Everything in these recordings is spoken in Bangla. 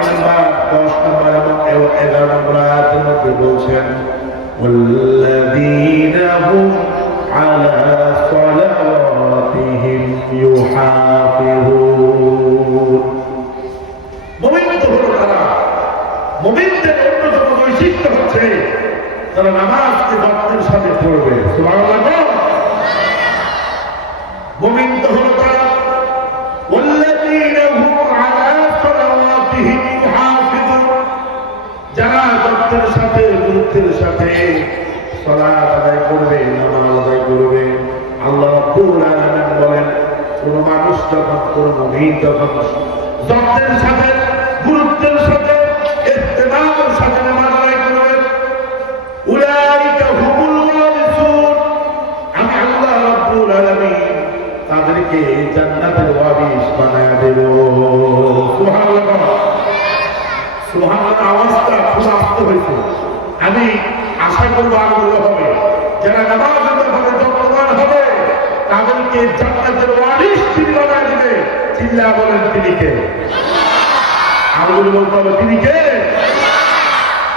নম্বর 10 নম্বর এবং 11 নম্বর আয়াতের মধ্যে বলছেন والذين هم على صلواتهم يحافظون মুমিন তো হলো তারা, মুমিনদের অন্যতম বৈশিষ্ট্য হচ্ছে তারা নামাজকে যত্নের সাথে পড়বে। সুবহানাল্লাহ। মুমিন তো হলো তারা والذين هم على صلواتهم يحافظون, যারা যত্নের সাথে গুরুত্বের সাথে সালাত আদায় করবে, নামাজ আদায় করবে। আল্লাহ রাব্বুল আলামিন বলেন, কোন মানুষ যখন, কোন মুমিন যখন যত্নের সাথে গুরুত্বের সাথে ইহতিমামের সাথে নামাজ আদায় করবে, উলাইকা হুমুল ওয়ারিসুন, আমি আল্লাহ রাব্বুল আলামিন তাদেরকে জান্নাতের ওয়ারিস বানায়া দেব। সুবহানাল্লাহ। সুবহানাল্লাহ। আওয়াজটা খুব আস্তে হয়েছে। আমি আশা করবো আগ্রহ হবে, যারা নামাজের ব্যাপারে যত্নবান হবে তাদেরকে জান্নাতের ওয়ারিস তিনি বানায়া দিবে। চিল্লা বলেন তিনি কে? আগ্রহ বলতে হবে তিনি কে?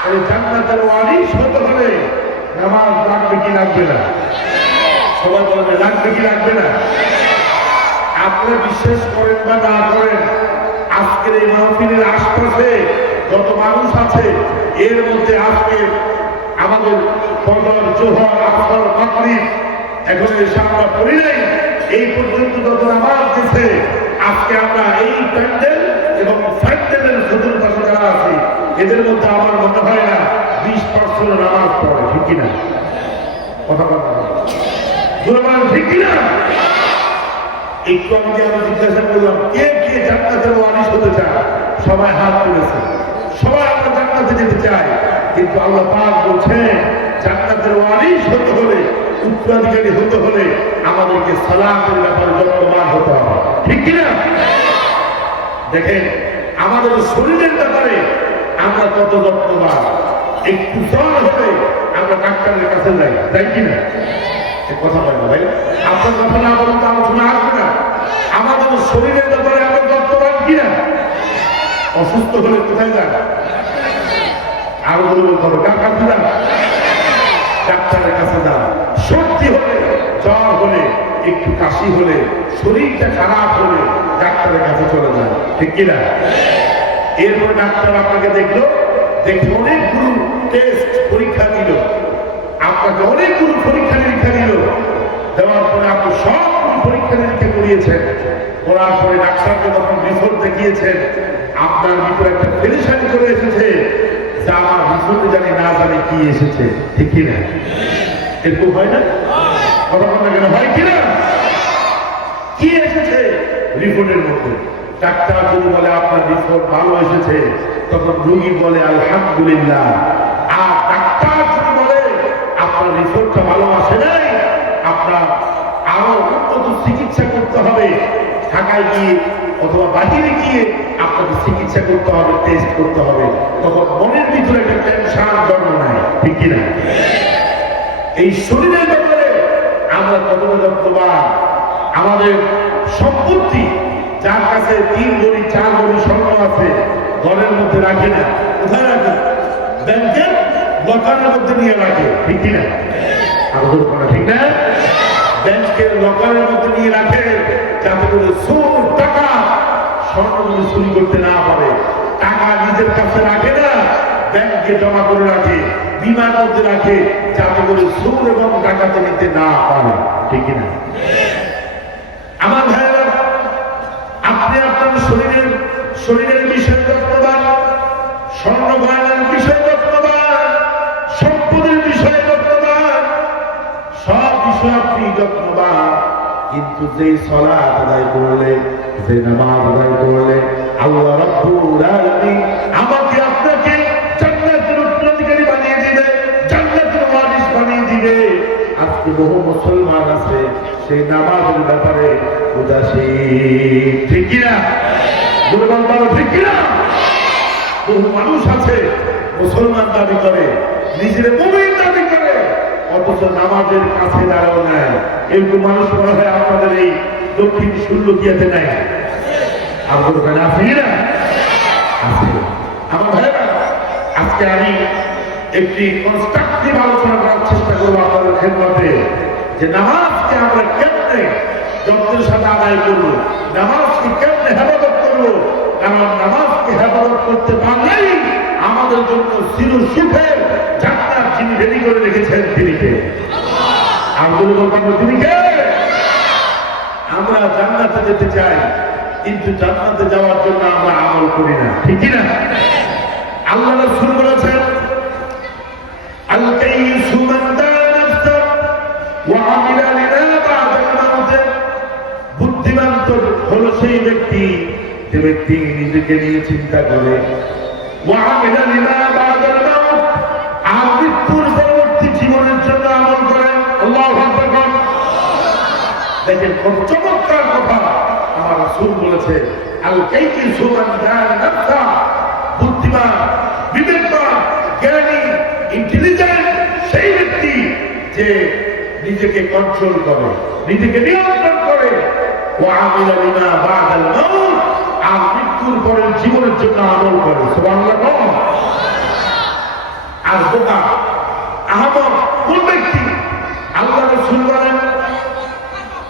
এই জান্নাতের ওয়ারিস হতে হলে নামাজ লাগবে কি লাগবে না? সবাই বলবে লাগবে কি লাগবে না? আপনারা বিশ্বাস করেন বা না করেন, আজকের এই মাহফিলের আশপাশে যত মানুষ আছে এর মধ্যে আজকে আমাদের ফজর, জোহর, আসর, মাগরিব এখন এসে আমরা পড়ি নাই, এই পর্যন্ত যত নামাজ দিচ্ছে, আজকে আমরা এই প্যান্ডেল এবং প্যান্ডেলের চতুর্পাশে যারা আছি এদের মধ্যে আমার মনে হয় না 20% নামাজ পড়ে। ঠিক কিনা? কথা বলা ঠিক কিনা? একটু আমি জিজ্ঞাসা করলাম কে কে জান্নাতের ওয়ারিস হতে চায়? সবাই হাত তুলেছে। সবাই আমরা জান্নাতে যেতে চাই, কিন্তু আল্লাহ পাক বলছেন জান্নাতের ওয়ারিস হতে হলে, উত্তরাধিকারী হতে হলে আমাদেরকে সালাতের ব্যাপারে যত্নবান হতে হবে। ঠিক কিনা? দেখেন আমাদের শরীরের ব্যাপারে আমরা কত যত্নবান। একটু জ্বর হলে আমরা ডাক্তারের কাছে যাই, তাই কিনা? কথা বলে না ভাই, আপনার কথা না বলুন তো আলোচনা আসবে না। আমাদের শরীরের ব্যাপারে আমরা যত্নবান কিনা? অসুস্থ হলে কোথায় যান? আরো বলতে হবে ডাক্তারের কাছে যান। সর্দি হলে, জ্বর হলে, একটু কাশি হলে, শরীরটা খারাপ হলে ডাক্তারের কাছে চলে যান। ঠিক কিনা? এরপর ডাক্তার আপনাকে দেখলো, দেখে অনেকগুলো টেস্ট পরীক্ষা দিল, আপনাকে অনেকগুলো পরীক্ষা নিরীক্ষা দিল, দেওয়ার পরে আপনি সবগুলো পরীক্ষা নিরীক্ষা করিয়েছেন। করার পরে ডাক্তারকে যখন রিপোর্ট দেখিয়েছেন, আপনার ভিতরে একটা পেরেশানি চলে এসেছে যে আমার রিপোর্টে জানি না জানি কি এসেছে। ঠিক কিনা? এরকম হয় না? কথা বলতে গেলে হয় কিনা? কি এসেছে রিপোর্টের মধ্যে? ডাক্তার যদি বলে আপনার রিপোর্ট ভালো এসেছে, তখন রোগী বলে আলহামদুলিল্লাহ। আর ডাক্তার যদি বলে আপনার রিপোর্টটা ভালো আসে নাই, আপনার আরো উন্নত চিকিৎসা করতে হবে, ঢাকায় গিয়ে অথবা বাহিরে গিয়ে আপনাকে চিকিৎসা করতে হবে, টেস্ট করতে হবে, তখন মনের ভিতরে একটা টেনশন জন্ম নেয়। ঠিক কিনা? এই শরীরের ব্যাপারে আমরা কতটা যত্নবান। আমাদের সম্পত্তি, যার কাছে 3 ভরি 4 ভরি স্বর্ণ আছে, ঘরের মধ্যে রাখে না। কোথায় রাখে? ব্যাংকের লকারের মধ্যে নিয়ে রাখে। ঠিক কিনা? ঠিক না? ব্যাংকের লকারের মধ্যে নিয়ে রাখে, যাতে করে চোর টাকা স্বর্ণগুলো চুরি করতে না পারে। টাকা নিজের কাছে রাখে না, ব্যাংকে জমা করে রাখে, বিমার মধ্যে রাখে, যাতে করে চোর এবং টাকাতে নিতে না পারে। ঠিক কিনা? আমার ভাইয়েরা, আপনি আপনার শরীরের বিষয়ে যত্নবান, স্বর্ণ গয়নার বিষয়ে যত্নবান, সম্পদের বিষয়ে যত্নবান, সব বিষয়ে আপনি যত্নবান। কিন্তু যে সালাত আদায় করলে, যে নামাজ আদায় করলে, আল্লাহ রাব্বুল আলামিন আমাকে আপনাকে জান্নাতের উত্তরাধিকারী বানিয়ে দিবে, জান্নাতের ওয়ারিস বানিয়ে দিবে। আজকে বহু মুসলমান আছে সেই নামাজের ব্যাপারে উদাসীন। ঠিক কিনা? দুর্বল বলো ঠিক কিনা? বহু মানুষ আছে মুসলমান দাবি করে, নিজের মুমিন দাবি করে, অথচ নামাজের কাছে দাঁড়াও নাই। এরকম মানুষ মনে হয় আপনাদের এই দক্ষিণ সুল্লুকিয়াতে নাই। আপনাদের আছে না? আছে। আমার ভাইরা, আজকে আমি একটি কনস্ট্রাকটিভ আলোচনা করার চেষ্টা করবো আপনাদের খেদমতে, যে নামাজকে আমরা কেমনে যত্নের সাথে আদায় করবো, নামাজকে কেমনে হেফাজত করবো। কারণ নামাজকে হেফাজত করতে পারলেই আমাদের জন্য চির সুখের জান্নাত যিনি রেডি করে রেখেছেন তিনি কে? আব্দুল বলতাম তিনি কে? আমরা জান্নাতে যেতে চাই, কিন্তু জান্নাতে যাওয়ার জন্য আমরা আমল করি না, ঠিক না? আল্লাহ রাসূল বলেছেন, আল কাইয়্যিসু মান দানা নাফসাহু ওয়া আমিলা লিমা বা'দাল মাউত। বুদ্ধিমান তো হলো সেই ব্যক্তি যে ব্যক্তি নিজেকে নিয়ে চিন্তা করে, ওয়া আমিলা লিমা বা'দাল মাউত, আর মৃত্যুর পরবর্তী জীবনের জন্য আমল করে। আল্লাহু আকবার। দেখেন কত চমৎকার কথা আমার রাসূল বলেছে, আল কাইয়্যিসু মান দানা নাফসাহু। বুদ্ধিমান, বিবেকবান, জ্ঞানী, ইন্টেলিজেন্ট সেই ব্যক্তি যে নিজেকে কন্ট্রোল করে, নিজেকে নিয়ন্ত্রণ করে, ওয়া আমিলা লিমা বা'দাল মাউত, আর মৃত্যুর পরের জীবনের জন্য আমল করে। সুবহানাল্লাহ। আর বোকা আহমক কোন ব্যক্তি? আল্লাহ রাসূল বলেন,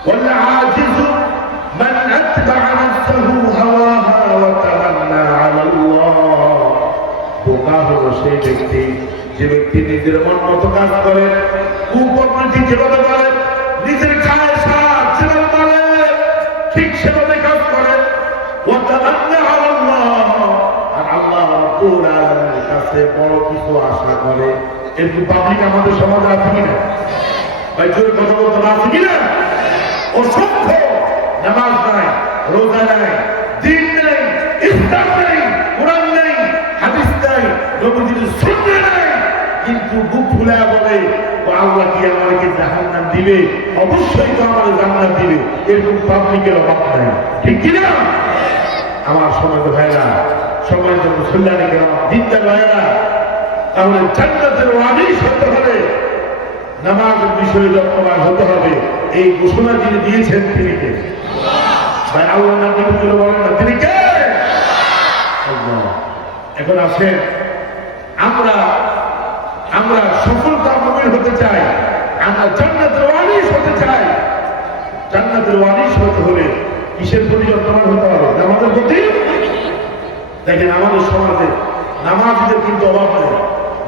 ওয়াল আজিজু মান আতবা'a নাফসাহু হাওয়াহা ওয়া তামান্না 'আলা আল্লাহ। বোকা হলো সেই ব্যক্তি যে ব্যক্তি নিজের মন মতো কাজ করে, কুকর্মটি যেভাবে করে, নিজের খায়সাত যেভাবে করে ঠিক সেভাবে কাজ করে, ওয়া তামান্না 'আলা আল্লাহ, আর আল্লাহ রাব্বুল আলামিনের কাছে বড় কিছু আশা করে। এরকম পাবলিক আমাদের সমাজে আছে কিনা? ভাই জোরে কথা বলতে আছে কিনা? অসংখ্য নামাজ নাই, রোজা নাই, দিন নেই, ইসলাম নেই, কোরআন নেই, হাদিস নাই, নবীজির সুন্নাহ নাই, কিন্তু বুক ফুলায়া বলে আল্লাহ কি আমাকে জাহান্নাম দিবে? অবশ্যই তো আমাদের জান্নাত দিবে। এরকম পাবলিকের অভাব নাই, ঠিক কিনা? আমার সমাজ ভাইরা, সমাজের মুসল্লানি কেন দিনদার ভাইরা, তাহলে জান্নাতের ওয়ারিস হতে হবে, নামাজের বিষয়ে যত্নবান হতে হবে। এই ঘোষণা যিনি দিয়েছেন তিনি কে? ভাই আল্লাহ না তিনি বলেন না তিনি কে? আল্লাহ। এখন আসেন, আমরা আমরা সফলতা মুমিন হতে চাই, আমরা জান্নাতের ওয়ারিস হতে চাই। জান্নাতের ওয়ারিস হতে হলে কিসের প্রতি যত্নবান হতে হবে? নামাজের প্রতি। দেখেন আমাদের সমাজে নামাজীদের কিন্তু অভাব নেই,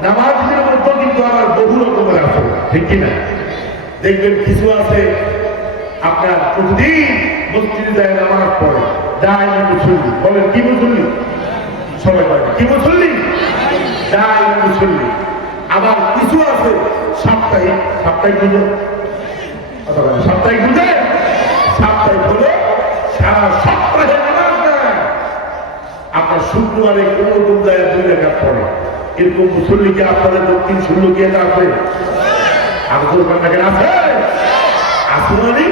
নামাজীদের মধ্যে কিন্তু আবার বহু রকমের আছে, ঠিক কিনা? দেখবেন কিছু আছে আপনার প্রতিদিন মসজিদে যায়, নামাজ পড়ে, যায় না মুসল্লি। বলেন কি মুসল্লি? সবাই বলে কি মুসল্লি? যায় না মুসল্লি। আবার কিছু আছে সাপ্তাহিক, সাপ্তাহিক বুঝে, সাপ্তাহিক বুঝে, সাপ্তাহিক হলো সারা সপ্তাহে নামাজ দেয়। আপনার শুক্রবারে কোন কোন জায়গায় 2 রাকাত পড়ে, এরকম মুসল্লিকে আপনাদের দক্ষিণ শুনলো কে আছে? আব্দুল কাদের আছে, আসমানি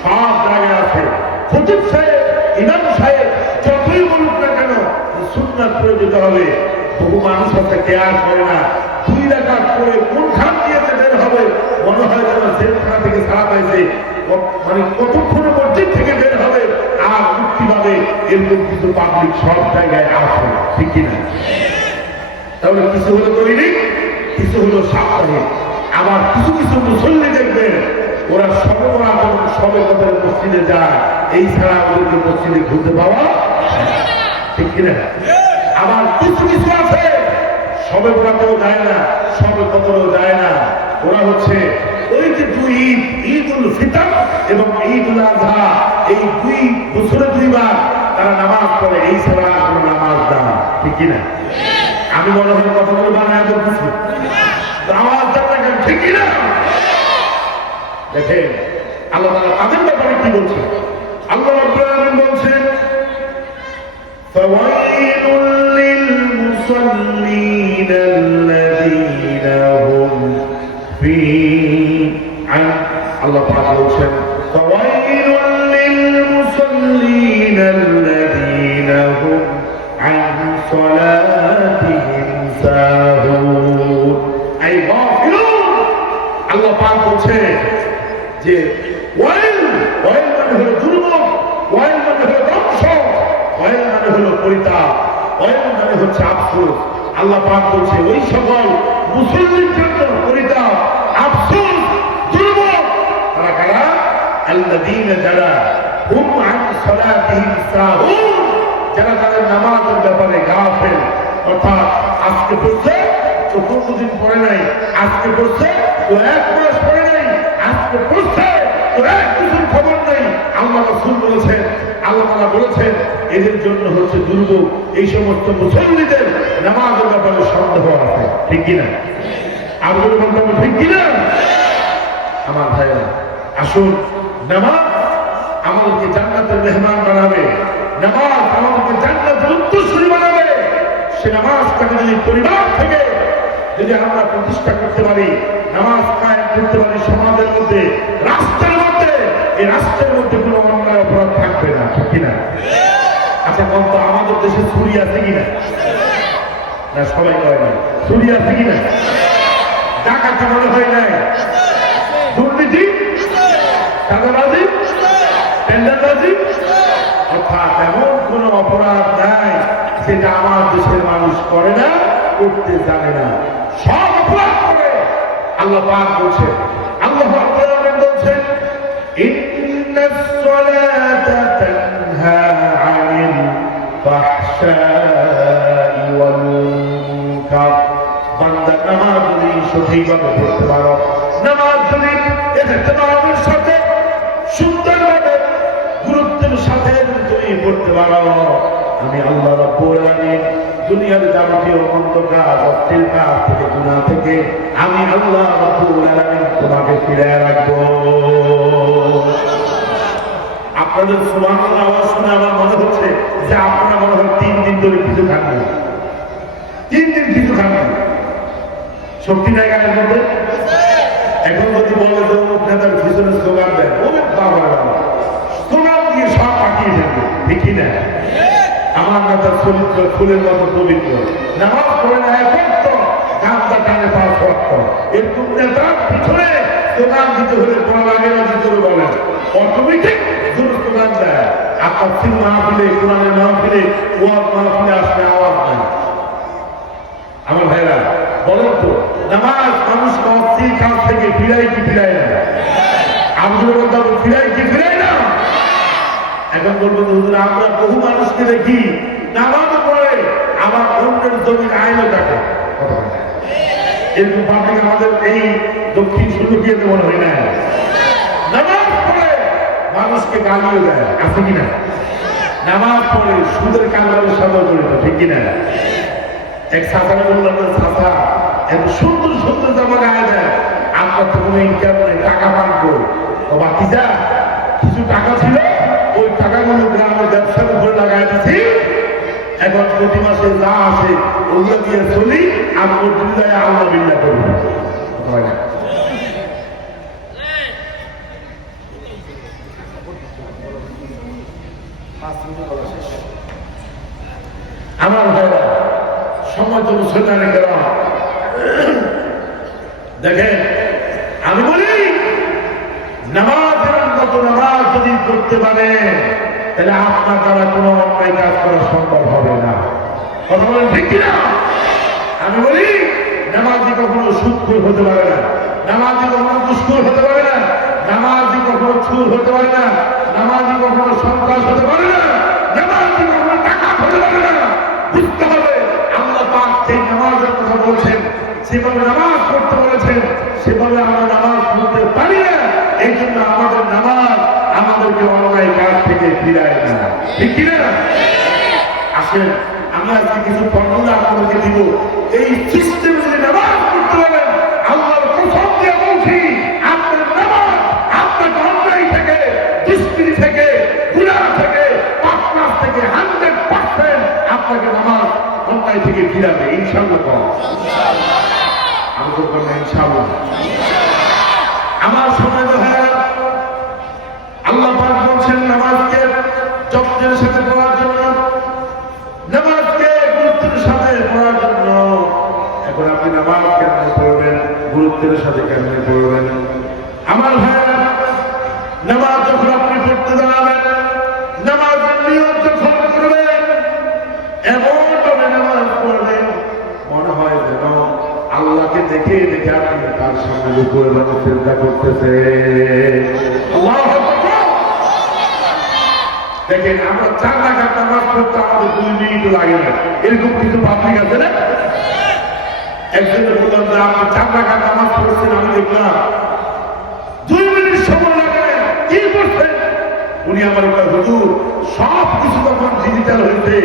সব জায়গায় আছে। খতিব সাহেব, ইমাম সাহেব যতই বলুক না কেন সুন্নাত পড়ে যেতে হবে। বহু মানুষ আছে কেয়ার করে না, 2 রাকাত পড়ে কোনখান দিয়ে বের হবে মনে হয় যেন জেলখানা থেকে ছাড়া পাইছে, মানে কতক্ষণ মসজিদ থেকে বের হবে আর মুক্তি পাবে। এরকম কিছু পাবলিক সব জায়গায় আছে, ঠিক কিনা? তাহলে কিছু হলো দৈনিক, কিছু হলো সাপ্তাহিক। আবার কিছু কিছু মুসল্লি দেখবেন ওরা সবে কদরের মসজিদে যায়, এই ছাড়া ওদেরকে মসজিদে ঘুরতে পাওয়া, ঠিক কিনা? আবার কিছু কিছু আছে সবে বরাতেও যায় না, সবে কদরেও যায় না। ওরা হচ্ছে ওই যে 2 ঈদ, ঈদুল ফিতর এবং ঈদুল আযহা, এই 2 বছরে 2 বার তারা নামাজ পড়ে, এই ছাড়া কোনো নামাজ দেয়, ঠিক কিনা? আমি মনে হয় কথাগুলো বানায় বলতেছি, আওয়াজ দেন ঠিক কিনা? দেখেন আল্লাহ তাআলা তাদের ব্যাপারে কি বলছে। আল্লাহ রাব্বুল আলামিন বলছেন, ফাওয়াইলুল লিল মুসাল্লিন আল্লাযীনা হুম ফি আন। আল্লাহ পাক বলছেন, ফাওয়াইলুল লিল মুসাল্লিন আল্লাযীনা হুম আন সালাতিহিম সাহুন। এই গাফিলুন। আল্লাহ পাক বলছে যে ওয়াইল, ওয়াইল মানে হলো দুর্ভোগ, ওয়াইল মানে হলো ধ্বংস, ওয়াইল মানে হলো পরিতাপ, অয়নকারী হচ্ছে আফসোস। আল্লাহ পাক বলছে ওই সকল মুসলিমদের জন্য পরিতাপ, আফসোস, দুর্ভোগ। তারা কারা? আল্লাযীনা যারা হুম আন সালাতিহিম সাহুন, যারা তাদের নামাজের ব্যাপারে গাফেল। অর্থাৎ আজকে পড়ছে তো 15 দিন পরে নাই, আজকে পড়ছে তো 1 মাস পরে নাই, আজকে পড়ছে তো 1 কিছুর খবর নেই। আল্লাহ রাসূল বলেছেন, আল্লাহ তাআলা বলেছেন এদের জন্য হচ্ছে দুর্ভোগ। এই সমস্ত মুসল্লিদের নামাজের ব্যাপারে সন্দেহ আছে, ঠিক কিনা? আব্দুল বলতাম ঠিক কিনা? আমার ভাইরা আসুন, নামাজ আমাদেরকে জান্নাতের মেহমান বানাবে, নামাজ আমাদেরকে জান্নাতের উত্তরসূরি বানাবে। সে নামাজটাকে যদি পরিবার থেকে যদি আমরা প্রতিষ্ঠা করতে পারি, নামাজ কায়েম করতে পারি সমাজের মধ্যে, রাষ্ট্রের মধ্যে, এই রাষ্ট্রের মধ্যে কোনো অন্যায় অপরাধ থাকবে না, ঠিক কিনা? আচ্ছা বলতো আমাদের দেশে চুরি আছে কিনা? না সবাই কয় না। চুরি আছে কিনা? ডাকাতি মনে হয় নাই? দুর্নীতি, চাঁদাবাজি, টেন্ডারবাজি, অর্থাৎ এমন কোন অপরাধ নাই যেটা আমার দেশের মানুষ করে না, করতে জানে না। সব অপরাধ করে। আল্লাহ পাক বলছে, আল্লাহ রাব্বুল আলামিন বলছেন ইন্নাস সালাতা তানহা আনিল ফাহশাই ওয়াল মুনকার। বান্দা নামাজ যদি সঠিকভাবে পড়তে পারো, নামাজ যদি ইহতিমামের সাথে সুন্দরভাবে গুরুত্বের সাথে তুমি পড়তে পারো, আমি আল্লাহ রাব্বুল আলামিন দুনিয়ার যাবতীয় মন্দ কাজ, অশ্লীল কাজ থেকে, গুনাহ থেকে আমি আল্লাহ রাব্বুল আলামিন তোমাকে ফিরিয়ে রাখবো। আপনাদের সুবহানাল্লাহ আওয়াজ শুনে আমার মনে হচ্ছে যে আপনারা মনে হয় 3 দিন ধরে কিছু খান না, 3 দিন কিছু খান না। শক্তি জায়গার মধ্যে এখন যদি বলে যে অমুক নেতার পিছনে স্লোগান দেয়, অমুক বাবা স্লোগান দিয়ে সব পাঠিয়ে দেবে, ঠিক না? আমার নেতার চরিত্র ফুলের মতো পবিত্র, নামাজ পড়ে না একত্র, গামছা টানে পাওয়া শক্ত। এরকম নেতার পিছনে স্লোগান দিতে হলে পড়া লাগে না, ভিতরে বলেন অটোমেটিক জোর স্লোগান দেয়। আপনার সিল মাহফিলে, কোরআনের মাহফিলে, ওয়াজ মাহফিলে আসলে আওয়াজ নাই। আমার ভাইরা বলেন তো, নামাজ মানুষ অশ্লীল কাজ থেকে ফিরাই কি ফিরাই না? আব্দুল বলতাম ফিরাই কি ফিরাই না? এখন বলবো হুজুর আমরা বহু মানুষকে দেখি নামাজ পড়ে আমার অন্যের জমির আইনও কাটে। এরকম পাবলিক আমাদের এই দক্ষিণ সুরক্ষিতে মনে হয় না। নামাজ পড়ে মানুষকে গালিও দেয়, আছে কিনা? নামাজ পড়ে সুদের কারবারের সাথে জড়িত, ঠিক কিনা? এক ছাত্রা বললাম ছাত্রা এত সুন্দর সুন্দর জামা গায়ে দেয়, আপনার তো কোনো ইনকাম নেই, টাকা পাবো ও বাকি যা কিছু টাকা ছিল ওই টাকাগুলো গ্রামের ব্যবসার উপরে লাগাই দিচ্ছি। এখন প্রতি মাসে যা আসে ওগুলো দিয়ে চলি, আর প্রতিদিন আল্লাহ বিল্লাহ করবো। আমার ভাইরা সময় তো মুসলমানে গেলাম, দেখেন আমি বলি নামাজের মতো নামাজ যদি করতে পারে তাহলে আপনার দ্বারা কোনো অন্যায় কাজ করা সম্ভব হবে না। কথা বলেন ঠিক কিনা? আমি বলি নামাজি কখনো সুদখোর হতে পারে না, নামাজি কখনো দুষ্কর হতে পারে না, নামাজি কখনো চুর হতে পারে না, নামাজি কখনো সন্ত্রাস হতে পারে না, নামাজি কখনো টাকা হতে পারে না। বুঝতে হবে আল্লাহ পাক যে নামাজের কথা বলছেন, সেভাবে নামাজ পড়তে বলেছেন, সেভাবে আমরা নামাজ পড়তে পারি না। এই জন্য আমাদের নামাজ আমাদেরকে অন্যায় কাজ থেকে ফিরায় না, ঠিক কিনা? আসেন আমরা আজকে কিছু ফর্মুলা আপনাদেরকে দিব। এই সিস্টেমে যদি নামাজ পড়তে পারেন, আল্লাহর কসম দিয়ে বলছি আপনার নামাজ আপনাকে অন্যায় থেকে, দুষ্কৃতি থেকে, গুনাহ থেকে, পাপ থেকে 100% আপনাকে নামাজ অন্যায় থেকে ফিরাবে ইনশাআল্লাহ। আমাদের জন্য ইনশাআল্লাহ। আমার সময় ভাইয়া আল্লাহ পাক বলছেন নামাজকে যত্নের সাথে পড়ার জন্য, নামাজকে গুরুত্বের সাথে পড়ার জন্য। এখন আপনি নামাজ কেমনে পড়বেন, গুরুত্বের সাথে কেমনে পড়বেন? আমার ভাইয়া নামাজ যখন আপনি পড়তে দাঁড়াবেন, নামাজের নিয়ম যখন করবেন, এমন দেখে আপনি তার সামনে রুকু এবং সিজদা করতেছে। আল্লাহু আকবার। দেখেন আমরা 4 রাকাত নামাজ পড়তে আমাদের 2 মিনিট লাগে না, এরকম কিছু পাবলিক আছে না? একজনের বললাম যে আপনি 4 রাকাত নামাজ পড়ছেন, আমি দেখলাম 2 মিনিট সময় লাগে, কি করছেন? উনি আমার হুজুর সব কিছু তখন ডিজিটাল হয়েছে,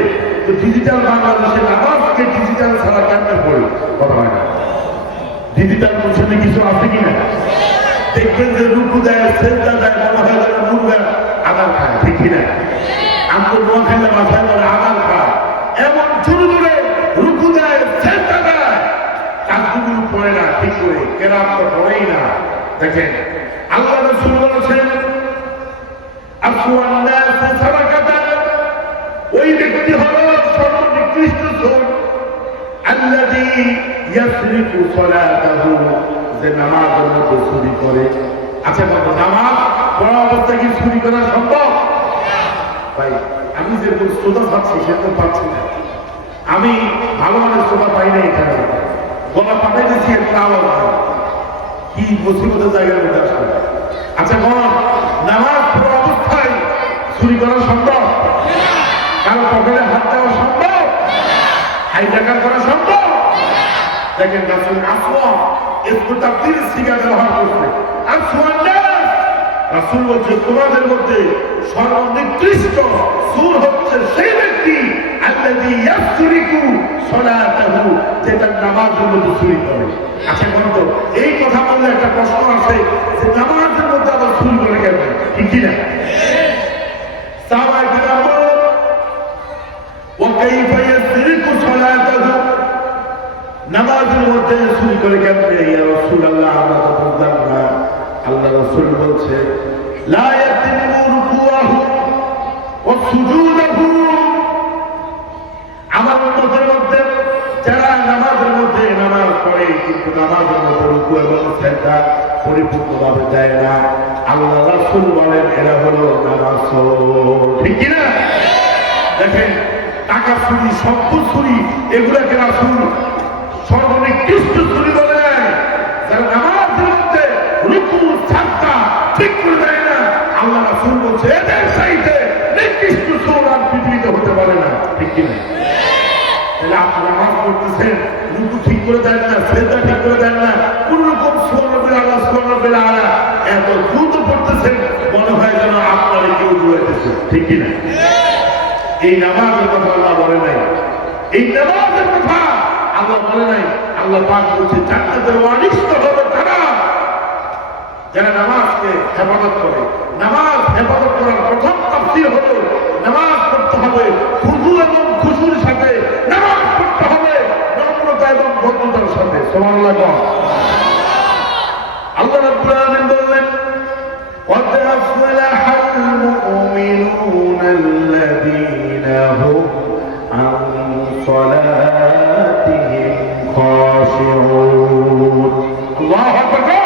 তো ডিজিটাল বাংলাদেশে নামাজকে ডিজিটাল ছাড়া কেমনে পড়ে কথা হয় না। ডিজিটাল পোশনে কিছু আছে কিনা? দেখবেন যে রুকু দেয়, সেজদা দেয়, মনে হয় যেন মুরগা আদার খায়, ঠিক কিনা? আমরা নোয়া খাইলে মাথায় বলে আদার খায়, এমন জোরে জোরে রুকু দেয়, সেজদা দেয়, কাজগুলো পড়ে না ঠিক করে, কেরাত তো পড়েই না। দেখেন আল্লাহ রাসূল বলেছেন আসওয়ান নাস সারাকাতান, ওই ব্যক্তি হলো সর্বনিকৃষ্ট চোর, আল্লাযী ইয়াসরিফু সালাতাহু, যে নামাজের মধ্যে চুরি করে। আচ্ছা বাবা, নামাজ পড়া অবস্থায় কি চুরি করা সম্ভব? ভাই আমি যেরকম শ্রোতা পাচ্ছি সেরকম পাচ্ছি না, আমি ভালো মানের শ্রোতা পাই না, এখানে গলা পাঠাই দিচ্ছি একটা আওয়াজ কি মুসিবতের জায়গার মধ্যে আসবে। আচ্ছা বল, নামাজ পড়া অবস্থায় চুরি করা সম্ভব? কারো পকেটে হাত দেওয়া সম্ভব? হাইজাকার করা সম্ভব? দেখেন রাসূল আসওয়া একটু তাফসীরের সিগা ব্যবহার করছে, আসওয়ান নাস, রাসূল বলছে তোমাদের মধ্যে সর্বনিকৃষ্ট চোর হচ্ছে সেই ব্যক্তি আল্লাযী ইয়াসরিকু সালাতাহু, যেটা নামাজের মধ্যে চুরি করে। আচ্ছা বলুন তো, এই কথা বললে একটা প্রশ্ন আসে যে নামাজের মধ্যে আবার চুরি করে কেন, ঠিক কি না? সাহাবায়ে কিরাম বলেন ওয়া কাইফা ইয়াসরিকু সালাতাহু, নামাজের মধ্যে চুরি করে কেন? ইয়া রাসূলুল্লাহ, আমরা তো বুঝলাম না। আল্লাহ রাসূল বলছে লা ইয়াতিমু রুকুহু ওয়া সুজুদহু, আমার উম্মতের মধ্যে যারা নামাজের মধ্যে নামাজ পড়ে কিন্তু নামাজের মধ্যে রুকু এবং সিজদা পরিপূর্ণভাবে দেয় না, আল্লাহ রাসূল বলেন এরা হলো নামাজ চোর, ঠিক কি না? দেখেন টাকা চুরি, সম্পদ চুরি, এগুলাকে রাসূল সর্বনিকৃষ্ট চুরি বলে। যারা নামাজের মধ্যে রুকু সিজদা ঠিক করে দেয় না, আল্লাহ রাসূল বলছে এদের চাইতে নিকৃষ্ট চোর আর পৃথিবীতে হতে পারে না, ঠিক কি না? তাহলে আপনি নামাজ পড়তেছেন, রুকু ঠিক করে দেন না, সিজদা ঠিক করে দেন না, কোন রকম সুবহানাল্লাহ সুবহানাল্লাহ আলা এত দ্রুত পড়তেছেন, মনে হয় যেন আপনারে কেউ জুড়াইতেছে, ঠিক কি না? এই নামাজের কথা আল্লাহ বলে নাই, এই নামাজের কথা আল্লাহ বলে নাই। আল্লাহ পাক বলছে জান্নাতের ওয়ারিস হবে তারা যারা নামাজকে হেফাজত করে। নামাজ হেফাজত করার প্রথম তাফসীর হলো নামাজ পড়তে হবে খুশু এবং খুশুর সাথে, নামাজ পড়তে হবে নম্রতা এবং ভদ্রতার সাথে। সুবহানাল্লাহ। আল্লাহ রাব্বুল আলামিন বললেন قد أفلح المؤمنون الذين هم عن صلاتهم خاشعون। الله أكبر،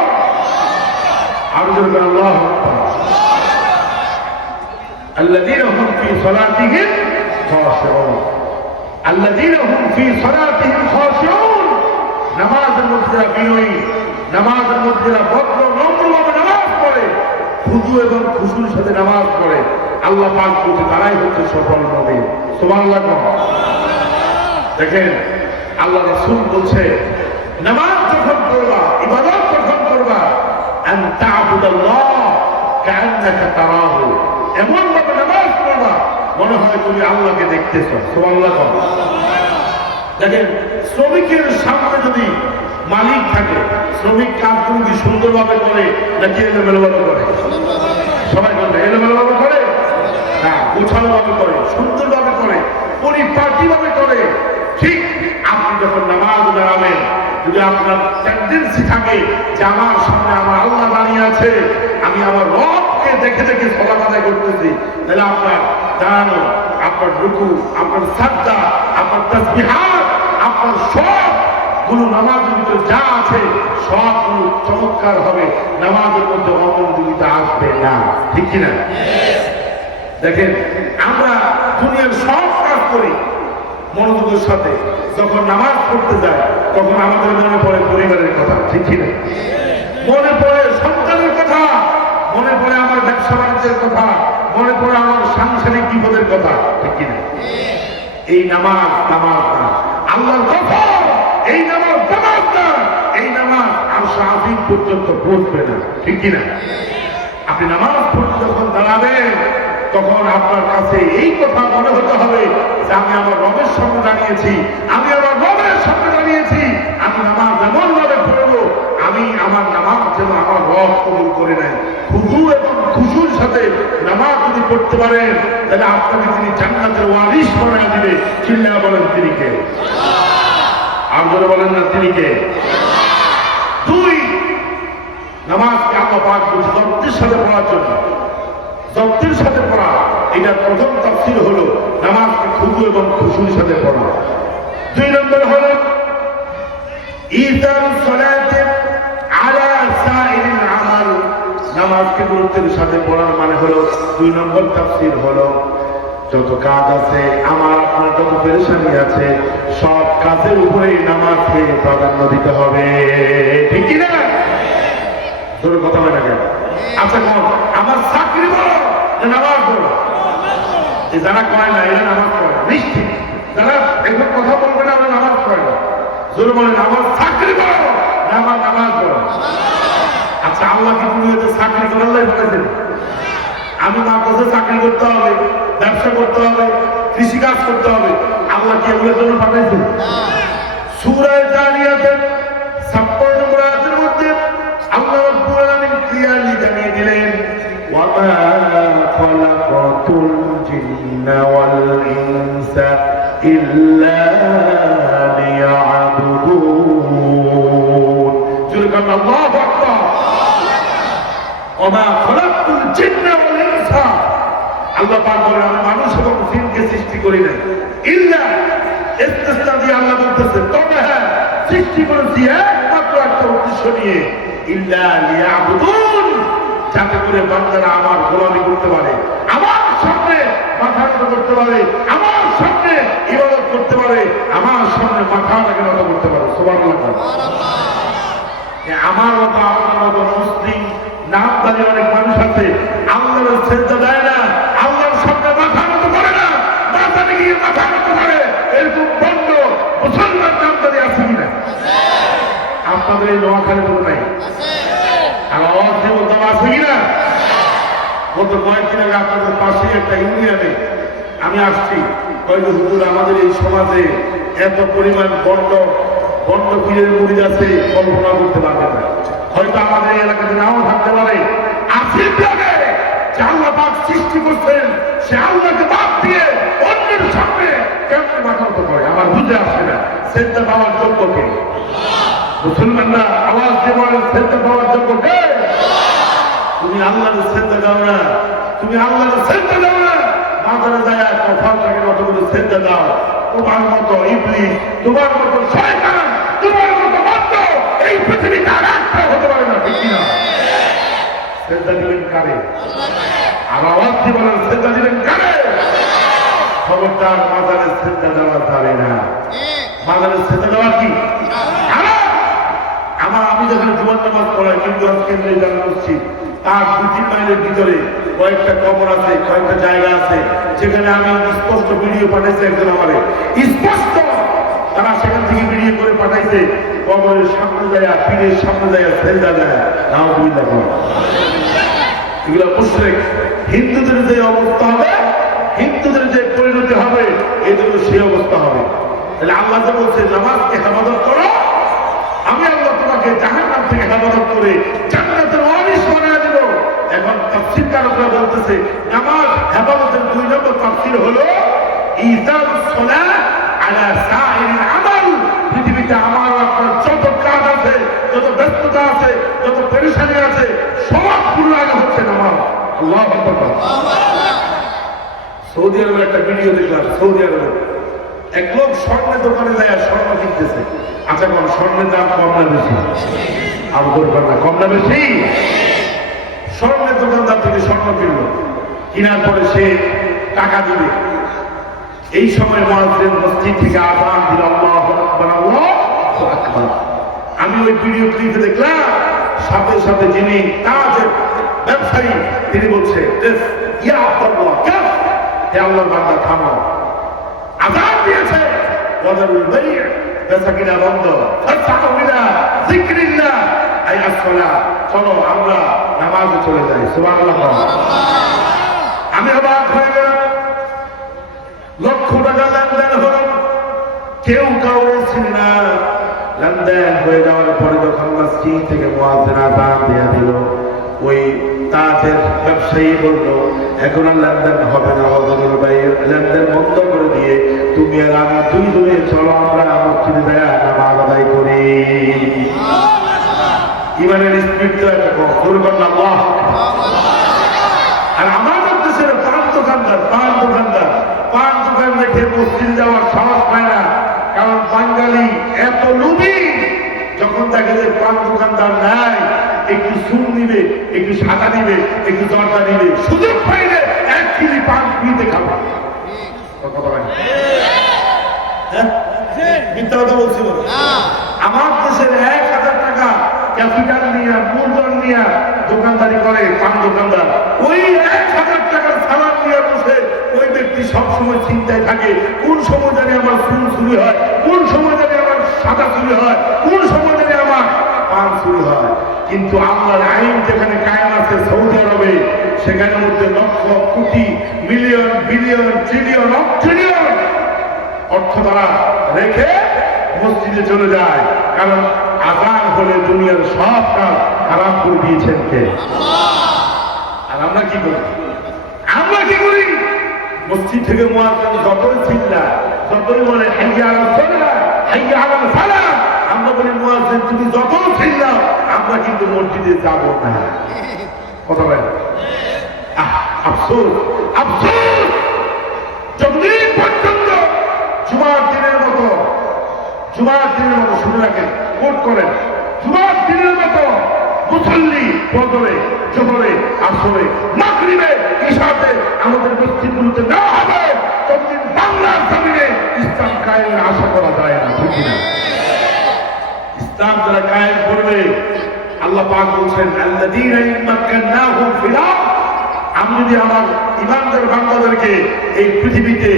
عبد الله أكبر، الذين هم في صلاتهم خاشعون، الذين هم في صلاتهم خاشعون, নামাজের মধ্যে বিনয়ী, নামাজের মধ্যে ভদ্র নম্রভাবে নামাজ পড়ে, খুদু এবং খুশুর সাথে নামাজ পড়ে, আল্লাহ পাক বলতে তারাই হচ্ছে সফল নবী। সুবহানাল্লাহ। দেখেন আল্লাহ রাসূল বলছে নামাজ যখন পড়বা, ইবাদত যখন করবা, আন তা'বুদাল্লাহ কাআন্নাকা তারাহু, এমন ভাবে নামাজ পড়বা মনে হয় তুমি আল্লাহকে দেখতেছো। সুবহানাল্লাহ। দেখেন শ্রমিকের সামনে যদি মালিক থাকে, শ্রমিক কাজগুলো কি সুন্দরভাবে করে নাকি এলোমেলোভাবে করে? সবাই বলবে এলোমেলোভাবে করে না, গোছানোভাবে করে, সুন্দরভাবে করে, পরিপাটিভাবে করে। ঠিক আপনি যখন নামাজ দাঁড়াবেন, যদি আপনার টেন্ডেন্সি থাকে যে আমার সামনে আমার আল্লাহ দাঁড়িয়ে আছে, আমি আমার রবকে দেখে দেখে সালাত আদায় করতেছি, তাহলে আপনার দাঁড়ানো, আপনার রুকু, আপনার সাজদা, আপনার তাসবিহাত, আপনার সবগুলো নামাজের ভিতরে যা আছে সবগুলো চমৎকার হবে, নামাজের মধ্যে অমনোযোগিতা আসবে না, ঠিক কিনা? দেখেন আমরা দুনিয়ার সব কাজ করি মনোযোগের সাথে, যখন নামাজ পড়তে যাই তখন আমাদের মনে পড়ে পরিবারের কথা, ঠিক কিনা? মনে পড়ে সন্তানের কথা, মনে পড়ে আমার ব্যবসা বাণিজ্যের কথা, মনে পড়ে আমার সাংসারিক বিপদের কথা, ঠিক কিনা? এই নামাজ নামাজ না, আল্লাহর কথা, এই নামাজ নামাজ না, এই নামাজ আর শাহিদ পর্যন্ত পৌঁছবে না, ঠিক কিনা? আপনি নামাজ পড়তে যখন দাঁড়াবেন তখন আপনার কাছে এই কথা মনে হতে হবে যে আমি আমার রবের সামনে দাঁড়িয়েছি, আমি আমার রবের সামনে দাঁড়িয়েছি, আমি নামাজ এমন ভাবে পড়বো আমি আমার নামাজ যেন আমার রব কবুল করে নেয়। খুশু এবং খুশুর সাথে নামাজ যদি পড়তে পারেন তাহলে আপনাকে তিনি জান্নাতের ওয়ারিশ বানিয়ে দিবে। চিল্লা বলেন তিনি কে? আর বলে বলেন না তিনি কে? দুই, নামাজকে আল্লাহ পাক যত্নের সাথে পড়ার জন্য, যত্নের সাথে পড়া, এটার প্রথম তাফসীর হলো নামাজকে খুশু এবং খুশুর সাথে পড়া। দুই নম্বর হলো ইতারুস সালাতি আলা সাইরিল আমাল, নামাজকে গুরুত্বের সাথে পড়ার মানে হলো দুই নম্বর তাফসীর হলো যত কাজ আছে আমার আপনার, যত পেরেশানি আছে, সব কাজের উপরে নামাজকে প্রাধান্য দিতে হবে, ঠিক কিনা? তোর কথা হয় না কেন? আচ্ছা আমার চাকরি বলো নামাজ বলো, যারা কয় না এরা নামাজ পড়ে না, নিশ্চিত যারা একটু কথা বলবে না ওরা নামাজ পড়ে না। জোর বলেন আমার চাকরি বলো না আমার নামাজ বলো। আচ্ছা আল্লাহ কি তুমি হয়তো চাকরি করার বলেছেন? আমি মাদ্রাসায় চাকরি করতে হবে, ব্যবসা করতে হবে, কৃষিকাজ করতে হবে, আল্লাহ কি এগুলোর জন্য পাঠাইছেন? সূরা জারিয়াতের 56 নম্বর আয়াতের মধ্যে আল্লাহ রাব্বুল আলামিন ক্লিয়ারলি জানিয়ে দিলেন ওয়া মা খালাকাতুল জিন্না ওয়াল ইনসা ইল্লা লিয়াবুদুন। জোরে বলেন আল্লাহু আকবার। ওয়া মা খালাকাতুল জিন্না ওয়াল ইনসা, আল্লাহ পাক বলেন আমি মানুষ এবং জিনকে সৃষ্টি করি নাই, ইল্লা ইস্তিসনা দিয়ে আল্লাহ বলতেছেন তবে হ্যাঁ সৃষ্টি করেছি একমাত্র একটা উদ্দেশ্য নিয়ে, ইল্লা লিয়াবুদুন, যাতে করে বান্দারা আমার গোলামি করতে পারে, আমার সামনে মাথা নত করতে পারে, আমার সামনে ইবাদত করতে পারে, আমার সামনে মাথাটাকে নত করতে পারে। সুবহানাল্লাহ। আমার মতো আপনার মতো মুসলিম নামধারী অনেক মানুষ আছে আল্লাহর সেজদা দেয় না, আল্লাহর সামনে মাথা নত করে না, মাথাতে গিয়ে মাথা নত করে, এরকম বন্ধ মুসলমান নামধারী আছে কিনা? আপনাদের এই নোয়াখালী বলে নাই আর আওয়াজ দিয়ে বলতে আছে কিনা? গত কয়েকদিন আগে আপনাদের পাশে একটা ইউনিয়নে আমি আসছি, কয়েক হুজুর আমাদের এই সমাজে এত পরিমাণ বন্ড পীরের মুরিদ আছে কল্পনা করতে পারবে না। হয়তো আমাদের এই এলাকাতে নাও থাকতে পারে, আসিফ লাগে যে আল্লাহ পাক সৃষ্টি করছেন, সে আল্লাহকে বাদ দিয়ে অন্যের সামনে কেমন মাথা মতো করে আমার বুঝে আসে না। সেটা পাওয়ার যোগ্য কে? মুসলমানরা আওয়াজ দিয়ে বলেন সেটা পাওয়ার যোগ্য কে? তুমি আল্লাহর সেজদা দাও না, তুমি আল্লাহর সেজদা দাও না, মাথায় যায় কথাটাকে মত করে সেজদা দাও। তোমার মতো ইবলিস, তোমার মতো শয়তান, তোমার মতো বন্ধ এই পৃথিবীতে আর একটা হতে পারে না, ঠিক কিনা? সেজদা দিবেন কারে? আর আওয়াজ দিয়ে বলেন সেজদা দিবেন কারে? খবরদার মাজারের সেজদা দেওয়া যাবে না। মাজারের সেজদা দেওয়া কি আমি যখন জুমার নামাজ পড়াই কিন্তু কেন্দ্রে জানা করছি তার 2-3 মাইলের ভিতরে কয়েকটা কবর আছে, কয়েকটা জায়গা আছে যেখানে আমি স্পষ্ট ভিডিও পাঠাইছি, একজন আমারে স্পষ্ট তারা সেখান থেকে ভিডিও করে পাঠাইছে, কবরের সামনে যায়, পীরের সামনে যায়, সেজদা যায়। নাউযুবিল্লাহ। এগুলো মুশরিক। হিন্দুদের যে অবস্থা হবে, হিন্দুদের যে পরিণতি হবে, এদেরও সেই অবস্থা হবে। তাহলে আল্লাহ যে বলছে নামাজকে হেফাজত করো, আমি আল্লাহ তোমাকে জাহান্নাম থেকে হেফাজত করে জান্নাতের ওয়ারিশ বানিয়ে দেব। এখন তাফসীরকাররা বলতেছে নামাজ হেফাজতের 2 নম্বর তাফসীর হলো ইজারুস সালাত আলা সাইরিল আমাল। পৃথিবীতে আমার আপনার যত কাজ আছে, যত ব্যস্ততা আছে, যত পেরেশানি আছে, সবগুলো আগে হচ্ছে নামাজ। আল্লাহু আকবার। সৌদি আরবের একটা ভিডিও দেখলাম, সৌদি আরবে এক লোক স্বর্ণের দোকানে যায় স্বর্ণ কিনতেছে। আচ্ছা কোন স্বর্ণের দাম কম না বেশি? আর দরকার না, কম না বেশি? স্বর্ণের দোকানদার থেকে স্বর্ণ কিনলো, কেনার পরে সে টাকা দিবে। এই সময় মুয়াজ্জিন মসজিদ থেকে আযান দিল, আল্লাহু আকবার, আল্লাহু আকবার। আমি ওই ভিডিও ক্লিপে দেখলাম সাথে সাথে যিনি তাজের ব্যবসায়ী তিনি বলছে ইয়া আব্দুল্লাহ কাফ, হে আল্লাহর বান্দা থামো, আযান দিয়েছে ওয়াদারুল বাই', বেচা কিনা বন্ধ, ফাসআউ ইলা যিকরিল্লাহ আই আসসালাহ, চলো আমরা নামাজে চলে যাই। সুবহানাল্লাহ। আমি অবাক হয়ে গেলাম, লক্ষ টাকা লেনদেন হল, কেউ কাউকে চিনে না। লেনদেন হয়ে যাওয়ার পরে যখন মসজিদ থেকে মুয়াজ্জিন আযান দিয়ে দিল, ওই তাদের ব্যবসায়ী বলল এখন আর লেনদেন হবে না, ওয়াদারুল বাই', লেনদেন বন্ধ করে দিয়ে তুমি আর আমি দুইজনে চলো আমরা মসজিদে যাই নামাজ আদায় করি। ইমানের স্পিড তো এরকম, আল্লাহ। আর আমাদের দেশের পান দোকানদার পান দোকান রেখে মসজিদ যাওয়ার সাহস পায় না, কারণ বাঙালি এত লোভী, যখন দেখে যে পান দোকানদার নাই, একটু সুন নিবে, একটু সাদা নিবে, একটু জর্দা নিবে, সুযোগ পাইলে 1 কেজি পান পিতে খাবে। মিথ্যা কথা বলছি বলো? আমার দেশের 1000 টাকা ক্যাপিটাল নিয়ে মূলধন নিয়ে দোকানদারি করে পান দোকানদার, ওই 1000 টাকার সালাদ নিয়ে বসে ওই ব্যক্তি সবসময় চিন্তায় থাকে কোন সময় জানি আমার ফুল চুরি হয়, কোন সময় জানি আমার সাদা চুরি হয়, কোন সময় জানি আমার পান চুরি হয়। কিন্তু আল্লাহর আইন যেখানে কায়েম আছে সৌদি আরবে, সেখানের মধ্যে lakh crore million billion trillion অট্রিলিয়ন অর্থ তারা রেখে মসজিদে চলে যায়, কারণ আযান হলে দুনিয়ার সব কাজ খারাপ করে দিয়েছেন কে? আর আমরা কি করি? মসজিদ থেকে মুয়াজ্জিন যতই চিল্লা, যতই বলে হাইয়া আলাস সালাহ, হাইয়া আলাল ফালাহ, আমরা বলি মুয়াজ্জিন তুমি যত চিল্লাও আমরা কিন্তু মসজিদে যাব না। কথা বলেন, আফসোস আফসোস, যতদিন পর্যন্ত জুমার দিনের মতো শুনে রাখেন, কোট করেন, জুমার দিনের মতো মুসল্লি ফজরে, জোহরে, আসরে, মাগরিবে, ইশাতে আমাদের মসজিদগুলোতে না হবে, ততদিন বাংলার জমিনে ইসলাম কায়েমের আশা করা যায় না। ঠিক না? ইসলাম যারা কায়েম করবে, আল্লাহ পাক বলছেন আল্লাযীনা ইম্মাক্কান্নাহুম ফিল আরদ, আমি যদি আমার ঈমানদার বান্দাদেরকে এই পৃথিবীতে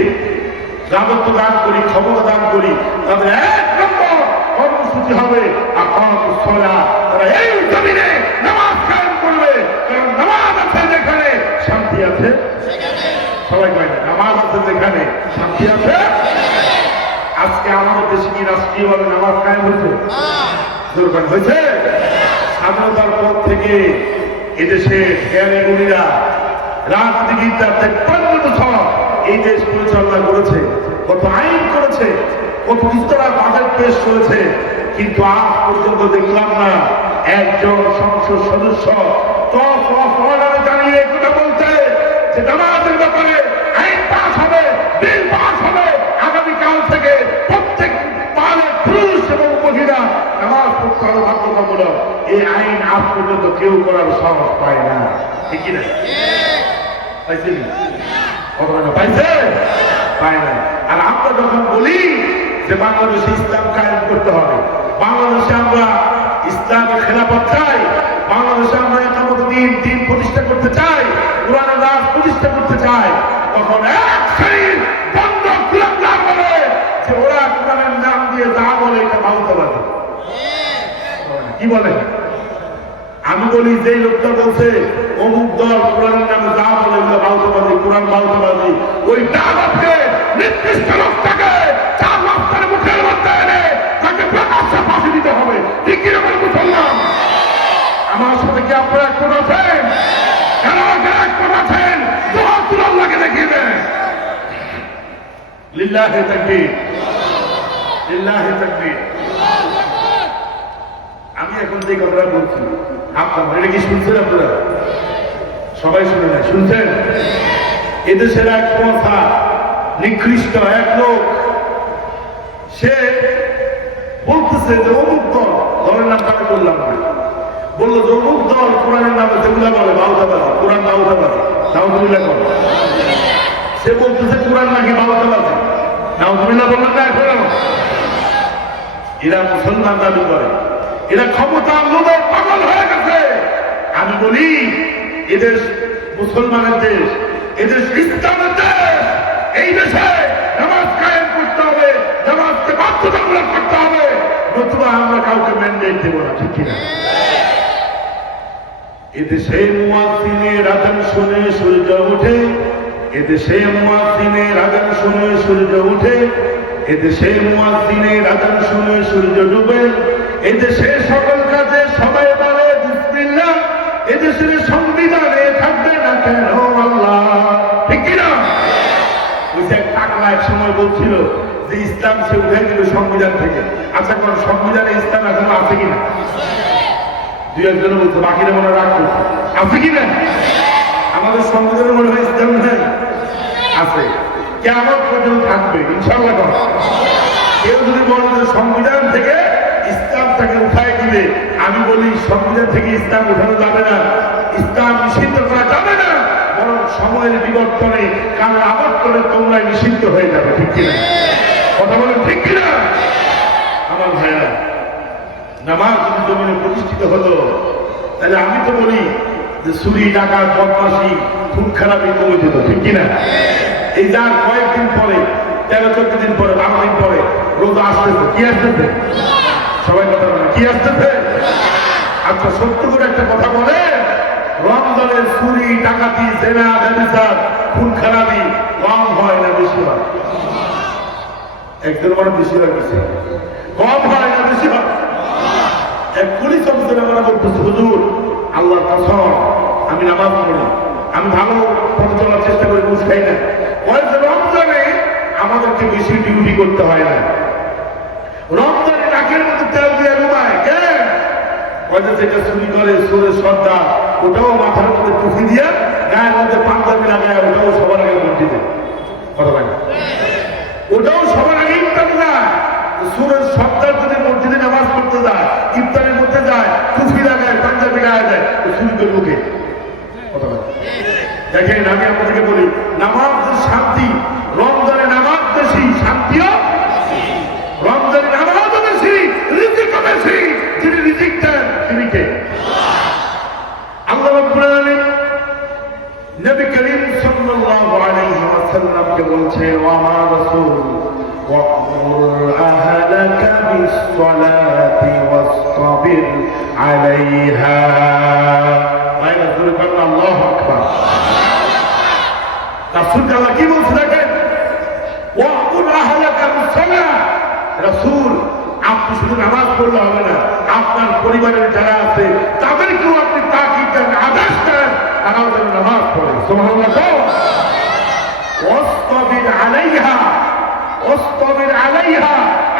রাজত্ব দান করি, ক্ষমতা দান করি, তাদের 1 নম্বর কর্মসূচি হবে আকামুস সালাহ, তারা এই জমিনে নামাজ কায়েম করবে, কারণ নামাজ আছে যেখানে শান্তি আছে সবাই কয় না, নামাজ আছে যেখানে শান্তি আছে। আজকে আমাদের দেশে কি রাষ্ট্রীয়ভাবে নামাজ কায়েম হয়েছে? দুর্বল হয়েছে। স্বাধীনতার পর থেকে এদেশে জ্ঞানী গুণীরা, রাজনীতিবিদরা 53 বছর এই দেশ পরিচালনা করেছে, কত আইন করেছে, কত ইস্তরা বাজেট পেশ করেছে, কিন্তু আজ পর্যন্ত দেখলাম না একজন সংসদ সদস্য জানিয়ে কথা বলছে যে নামাজের ব্যাপারে আইন পাস হবে, বিল পাস হবে, আগামীকাল থেকে প্রত্যেক পুরুষ এবং মহিলা নামাজ পড়তে হবে বাধ্যতামূলক। এই আইন আজ পর্যন্ত কেউ করার সাহস পায় না। ঠিক না? পাইছে পায় না। আর আমরা যখন বলি যে বাংলাদেশে ইসলাম কায়েম করতে হবে, বাংলাদেশে আমরা ইসলামের খেলাফত চাই, বাংলাদেশে আমরা একামত দিন প্রতিষ্ঠা করতে চাই, কোরআনের রাজ প্রতিষ্ঠা করতে চাই, তখন এক শ্রেণীর বন্ধ গোলামরা বলে যে ওরা কোরআনের নাম দিয়ে যা বলে এটা বাউতাবাদী। কি বলে? আমি বলি যে লোকটা বলছে অমুক দল কোরআনের নামে যা বলে বাউতাবাদী, কোরআন বাউতাবাদী, ওই দাওয়াতকে নির্দিষ্ট লোকটাকে 4 মাসের মুখের মধ্যে এনে তাকে প্রকাশ্যে ফাঁসি দিতে হবে। ঠিক কিরকম মুসলমান? আমার সাথে কি আপনারা একমত আছেন? কেন একমত আছেন? আল্লাহকে দেখিয়ে দেন। লিল্লাহি তাকবীর, লিল্লাহি তাকবীর। আমি এখন যে কথাটা বলছি আপনারা এটা কি শুনছেন? আপনারা সবাই শুনে না? শুনছেন? এদেশের এক কথা নিকৃষ্ট এক লোক, সে বলতেছে যে অমুক দল, দলের নাম তাকে বললাম না, বললো যে অমুক দল কোরআনের নামে যেগুলা বলে বাউতাবাদী, কোরআন বাউতাবাদী, নাউজুবিল্লাহ বলে। সে বলতেছে কোরআন নাকি বাউতাবাদী, নাউজুবিল্লাহ বললেন না? এখন এরা মুসলমান দাবি করে, এরা ক্ষমতা লোভে পাগল হয়ে গেছে। আমি বলি এদেশ মুসলমানের দেশ, এদেশ ইসলামের দেশ। এই দেশে নামাজ কায়েম করতে হবে, নামাজকে বাধ্যতামূলক করতে হবে, নতুবা আমরা কাউকে ম্যান্ডেট দেব না, ঠিক কিনা? এদেশে মুয়াজ্জিনের আযান শুনে সূর্য ওঠে, এদেশে মুয়াজ্জিনের আযান শুনে সূর্য ওঠে, এদেশে মুয়াজ্জিনের আযান শুনে সূর্য ডুবে, এদেশে সকল কাজে সবাই বলে বিসমিল্লাহ, এদেশের সংবিধানে থাকবে না কেন আল্লাহ, ঠিক কিনা? ওই যে টাকলা এক সময় বলছিল যে ইসলাম সে উঠে দিল সংবিধান থেকে। আচ্ছা, কোন সংবিধানে ইসলাম এখন আছে কিনা? দুই একজন বলছে, বাকিরা মনে রাখতো আছে কিনা? আমাদের সংবিধানে মনে হয় ইসলাম নেই, আছে। কেমন পর্যন্ত থাকবে ইনশাআল্লাহ। কেউ যদি বলে যে সংবিধান থেকে ইসলামটাকে উঠাই দিবে, আমি বলি সংবিধান থেকে ইসলাম উঠানো যাবে না, ইসলাম নিষিদ্ধ করা যাবে না, বরং সময়ের বিবর্তনে কারণ আবর্তনে তোমরা নিষিদ্ধ হয়ে যাবে, ঠিক কিনা? কথা বলেন ঠিক কিনা? আমার ভাইয়া, নামাজ যদি জমিনে প্রতিষ্ঠিত হলো, তাহলে আমি তো বলি যে চুরি, ডাকাত, বদমাশি, খুন খারাপি কমে যেত, ঠিক কিনা? এই যার কয়েকদিন পরে, 13-14 দিন পরে, 12 দিন পরে রোজা আসতেছে, কি আসতেছে? সবাই কথা বলে কি আসতেছে? আচ্ছা, সত্য করে একটা কথা বলে, রমজানের চুরি, ডাকাতি, জেনা, ব্যভিচার, খুন খারাপি কম হয় না বেশি হয়? একজন বড় বেশি হয়, গেছে কম হয় না বেশি হয়? এক পুলিশ অফিসার আমরা বলতেছি, হুজুর আল্লাহর কসম আমি নামাজ পড়ি, আমি ভালো পথে চলার চেষ্টা করি, ঘুষ খাই না, রমজানে আমাদেরকে বেশি ডিউটি করতে হয় না, রমজানে নাকের মধ্যে তেল দিয়ে ঘুমায় কেন? যেটা চুরি করে সুরের সর্দার, ওটাও মাথার মধ্যে টুপি দিয়ে গায়ের মধ্যে পাঞ্জাবি লাগায়, ওটাও সবার আগে মসজিদে, কথা বলে ওটাও সবার আগে ইফতারে যায়। সুরের সর্দার যদি মসজিদে নামাজ পড়তে যায়, ইফতারের মধ্যে যায়, টুপি লাগায়, পাঞ্জাবি লাগায় যায়, ও চুরি করে ঢুকে, কথা বলে। দেখেন, আমি আপনাদেরকে বলি, নামাজের শান্তি, রমজানে নামাজ বেশি, শান্তিও রমজানে নামাজও বেশি, রিজিকও বেশি। যিনি রিজিক দেন তিনি কে? আল্লাহ রাব্বুল আলামিন নবী করিম সাল্লাল্লাহু আলাইহি ওয়াসাল্লামকে বলছে, ওয়া মা রাসূল ওয়া'মুর আহলাকা বিস-সালাতি ওয়াসতাবির আলাইহা। ভাই রাসূল বলেন, আল্লাহু আকবার। রাসূল আল্লাহ কি বলছে দেখেন, ওয়া'মুর আহলাকা বিস-সালাহ। রাসূল, আপনি শুধু নামাজ পড়লে হবে না, আপনার পরিবারের যারা আছে তাদেরকেও আপনি তাকিদ দেন, আদেশ দেন, তারাও যেন নামাজ পড়ে। সুবহানাল্লাহ। ওয়াসতাবির আলাইহা, ওয়াসতাবির আলাইহা,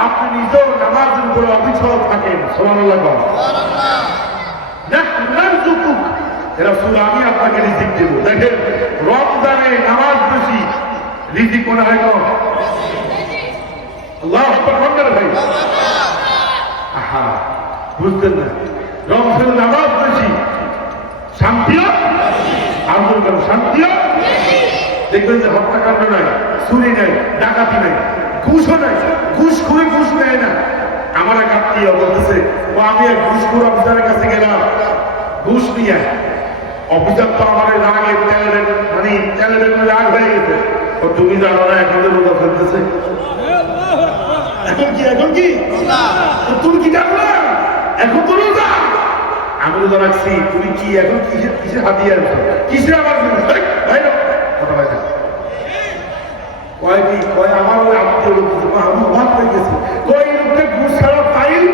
আপনি নিজেও নামাজের উপরে অবিচল থাকেন। সুবহানাল্লাহ। নাহনু নারযুকুক, রাসূল আমি আপনাকে রিজিক দেব। দেখেন, রমজানে নামাজ বেশি, রিজিক মনে হয় কম। আল্লাহু আকবার বলেন ভাই। আহা, বুঝতেন না? রমজানে নামাজ বেশি, শান্তিও আন্দোলন করেন, শান্তিও। দেখবেন যে হত্যাকাণ্ড নাই, চুরি নাই, ডাকাতি নাই, ঘুষও নাই, ঘুষ খুঁড়ে ঘুষ নেয় না। আমার এক আত্মীয় বলতেছে, ও আমি এক ঘুষখোর অফিসারের কাছে গেলাম ঘুষ নিয়ে। অফিসার তো আমার রাগে তেলের রাগ হয়ে গেছে। ও তুমি জানো না এখন রোজা ফেলতেছে, এখন কি তুমি কি জানো না এখন তো রোজা? আমি রোজা রাখছি, তুমি কি এখন কিসের হাতিয়ে আনছো, কিসের আমার কথা হয় না। আমার ওই আত্মীয় আমি অবাক হয়ে গেছি, কয় লোকটা ঘুষ ছাড়া ফাইল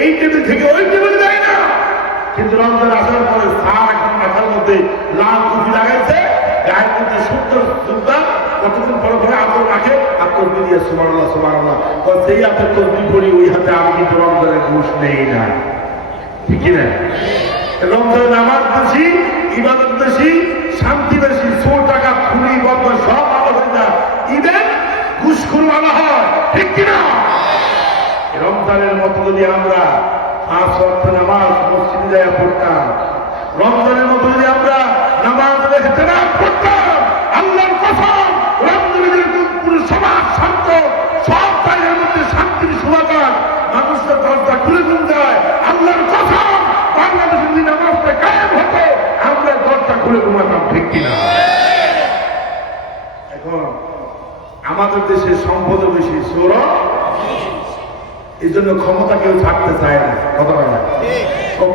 এই টেবিল থেকে ওই টেবিল দেয় না, কিন্তু রমজান আসার পরে সার এখন মাথার মধ্যে লাল টুপি লাগাইছে, গায়ের মধ্যে সুন্দর সুন্দর, কতক্ষণ পরে পরে আতর রাখে, আর তসবি দিয়ে সুবহানাল্লাহ সুবহানাল্লাহ, যেই হাতে তসবি করি ওই হাতে আমি কিন্তু রমজানের ঘুষ নেই না, ঠিক না? রমজানের নামাজ বেশি, ইবাদত বেশি, শান্তি বেশি, চোর টাকা খুনি বদমাশ সব ভালো হয়ে যায়, ঈদের ঘুষখোর ভালো হয়, ঠিক কিনা? রমজানের মতো যদি আমরা 5 ওয়াক্ত নামাজ মসজিদে যায় পড়তাম, রমজানের মতো যদি আমরা নামাজ ইহতিরাম করতাম, আল্লাহর কসম রমজানের পুরো সমাজ শান্ত, সব জায়গার মধ্যে শান্তির সুবাতাস, মানুষের দরজা খুলে যায়। খুলে ঘুমাতাম, ঠিক কিনা? এখন আমাদের দেশে সম্পদ বেশি, চোর এই জন্য ক্ষমতা কেউ ছাড়তে চায় না, কথা বলে না।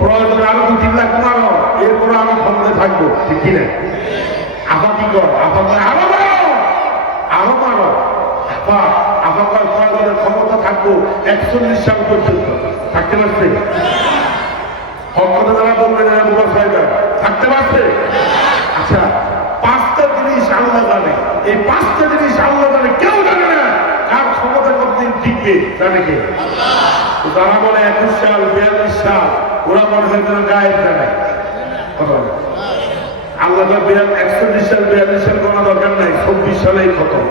প্রয়োজনে আরো 2-3 লাখ মারো, এরপরে আমি ক্ষমতায় থাকবো, ঠিক কিনা? আপা কি কর, আপা করে আরো মারো, আরো মারো। আপা কয় প্রয়োজনের ক্ষমতা থাকবো 41 সাল পর্যন্ত, থাকতে পারছে? হক কথা যারা বলবেন এরা বোকা সাহেব থাকতে পারছে? আচ্ছা, 5টা জিনিস আল্লাহ জানে, এই 5টা জিনিস আল্লাহ জানে, কেউ জানে না। কার ক্ষমতা কতদিন টিকবে জানে কে? যারা বলে 21 সাল 42 সাল ওরা মনে হয় যেন গায়েব জানে, কথা বলে। আল্লাহ 41 সাল 42 সাল কোনো দরকার নাই, 24 সালেই খতম,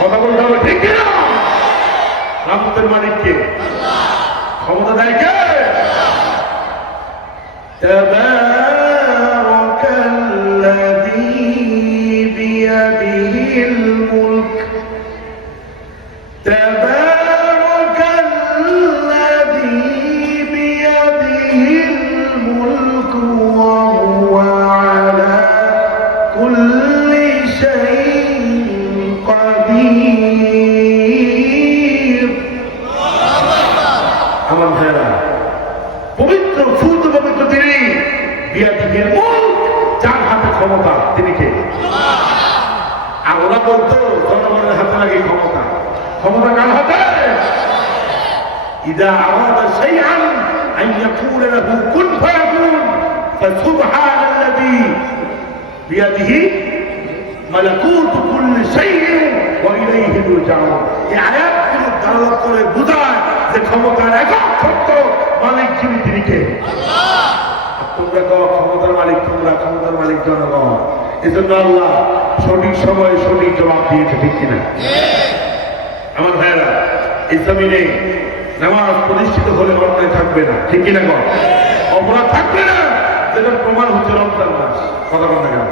কথা বলতে হবে, ঠিক কিনা? রাজত্বের মালিক কে? ক্ষমতা দেয় কে? تبارك الذي بيده الملك تبارك الذي بيده الملك وهو على كل شيء قدير আমার ভাইরা পবিত্র শুদ্ধ পবিত্র তিনি বিয়াদিহিল মুলক, যার হাতে ক্ষমতা তিনি কে? আর ওরা বলতো জনগণের হাতে নাকি ক্ষমতা, ক্ষমতা কার হাতে? ইদা আরাদা শাইআন আন ইয়াকুলা লাহু কুন ফায়াকুন ফাসুবহানাল্লাযী বিয়াদিহি মালাকুতু কুল্লি শাইইন ওয়া ইলাইহি তুরজাউন। এই আয়াতগুলো দালালত করে বোঝায় যে ক্ষমতার একক সত্য মালিক যিনি, তিনি কে? তোমরা কও ক্ষমতার মালিক তোমরা, ক্ষমতার মালিক জনগণ। এজন্য আল্লাহ সঠিক সময়ে সঠিক জবাব দিয়েছে, ঠিক কিনা? আমার ভাইয়েরা, এই জমিনে নামাজ প্রতিষ্ঠিত হলে অন্যায় থাকবে না, ঠিক কিনা? কর অপরাধ থাকবে না, যেটা প্রমাণ হচ্ছে রমজান মাস, কথা বল না কেন?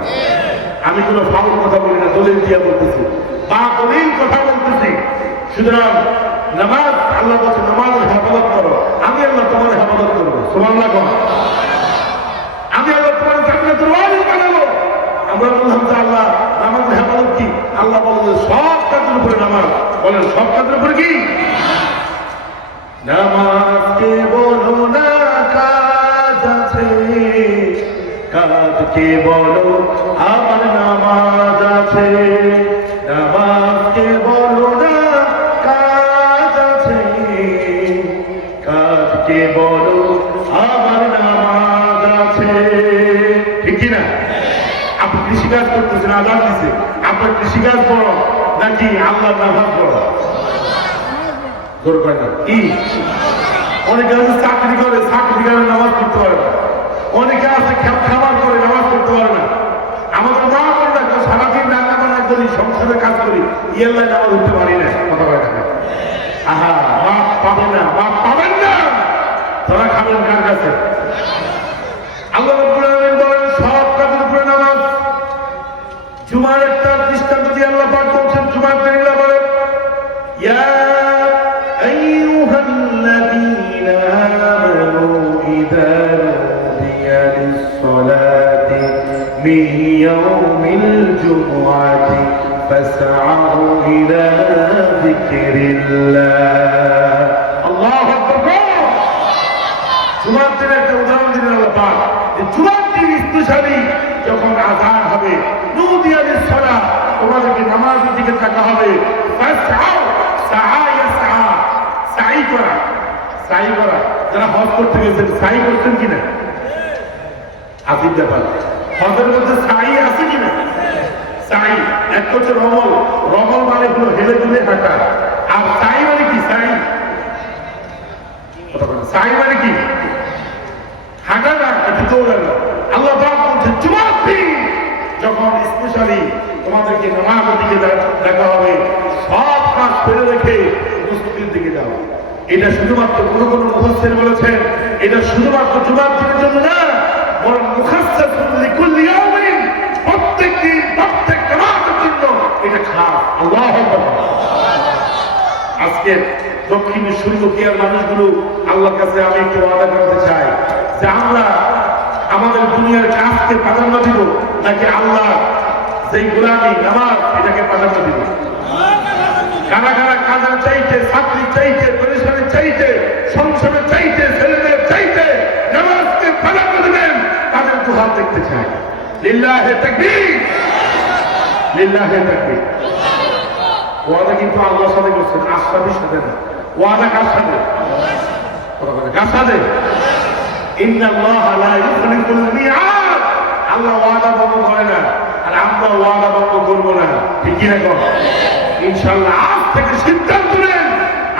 আমি কোনো ফাউল কথা বলি না, দলিল দিয়া বলতেছি, বা দলিল কথা বলতেছি। সুতরাং নামাজ, আল্লাহ বলছে নামাজের হেফাজত করো, আমি আল্লাহ তোমার হেফাজত করবো, সুবহানাল্লাহ কর। আমি আল্লাহ তোমার জান্নাতের ওয়ালি বানাবো। আমরা বললাম যে আল্লাহ নামাজের হেফাজত কি? আল্লাহ বলছে সব কাজের উপরে নামাজ, বলেন সব কাজের উপরে কি? নামাজকে বলো না কাজ আছে, কাজকে বলো আমার নামাজ আছে। নামাজকে বলো না কাজ আছে, কাজকে বলো আমার নামাজ আছে, ঠিক কিনা? আপনি কৃষিকাজ করতেছেন, আজাদ দিছে, আপনার কৃষিকাজ বড় নাকি আল্লাহর নামাজ বড়? দরকার না কি? অনেকে আছে চাকরি করে, চাকরি করে নামাজ পড়তে পারে না। অনেকে আছে খাবার করে নামাজ পড়তে পারে না। আমাদের মা বোনরা সারাদিন রান্না বান্না করি, সংসারে কাজ করি, ইয়াল্লাহ নামাজ উঠতে পারি না, কথা বলে না। আহা, বাপ পাবেন না, বাপ পাবেন না, তারা খাবেন কার কাছে? আল্লাহ রাব্বুল আলামিন বলেন সব কাজের উপরে নামাজ। জুমার একটা দৃষ্টান্ত দিয়ে আল্লাহ পাক বলছেন, জুমার দিন বলেন ইয়া আইয়ুহাল্লাযীনা আমানু ইযা নুদিয়া লিস-সালাতি মিন ইয়াউমিল জুমআতি ফাসআউ ইলা যিকরিল্লাহ। আল্লাহু আকবার। জুমার দিনের একটা উদাহরণ দিলেন আল্লাহ পাক। জুমার দিন স্পেশালি যখন আযান হবে, নুদিয়া লিস-সালাত, তোমাদেরকে নামাজের দিকে তাকা হবে। ফাসআউ, সাআ ইয়াসআ, সাই করা, সাই করা। যারা হজ করতে গেছেন সাই করছেন কিনা? আজিব ব্যাপার, হজের মধ্যে সাই আছে কিনা? সাই এক হচ্ছে রমল, রমল মানে হলো হেলে দুলে হাঁটা। আর সাই মানে কি? সাই সাই মানে কি? হাঁটা না, একটু দৌড়ানো। আল্লাহ পাক বলছেন জুমার দিন যখন স্পেশালি তোমাদেরকে নামাজের দিকে দেখা হবে, সব কাজ ফেলে রেখে মসজিদের দিকে যাও। এটা শুধুমাত্র কোন কোন মুফাসসির বলেছেন এটা শুধুমাত্র জুমার দিনের জন্য না, বরং মুখাসসাসুন লিকুল্লি ইয়াউমিন, প্রত্যেক দিন প্রত্যেক নামাজের জন্য এটা খাস। আল্লাহু আকবার। আজকে দক্ষিণ সুন্দকিয়ার মানুষগুলো আল্লাহর কাছে আমি একটু ওয়াদা করতে চাই যে আমরা আমাদের দুনিয়ার কাজ কাজকে প্রাধান্য দিব নাকি আল্লাহ যেই গোলামি নামাজ এটাকে প্রাধান্য দিব? কারা কারা কাজের চাইতে, চাকরি চাইতে, পরিশ্রমের চাইতে, সংসারের চাইতে, ছেলেদের চাইতে নামাজকে প্রাধান্য দিবেন, তাদের দুহাত দেখতে চাই। লিল্লাহে তাকবীর, লিল্লাহে তাকবীর। ওয়াদা কিন্তু আল্লাহর সাথে করছেন, আশরাফির সাথে না। ওয়াদা কার সাথে? কার সাথে? ইন্নাল্লাহা লা ইউখলিফুল মিআদ। আল্লাহ ওয়াদা ভঙ্গ করে না, আর আমরা ওয়াদা ভঙ্গ করব না। ঠিক কি না? ইনশাআল্লাহ আজ থেকে সিদ্ধান্ত নেন,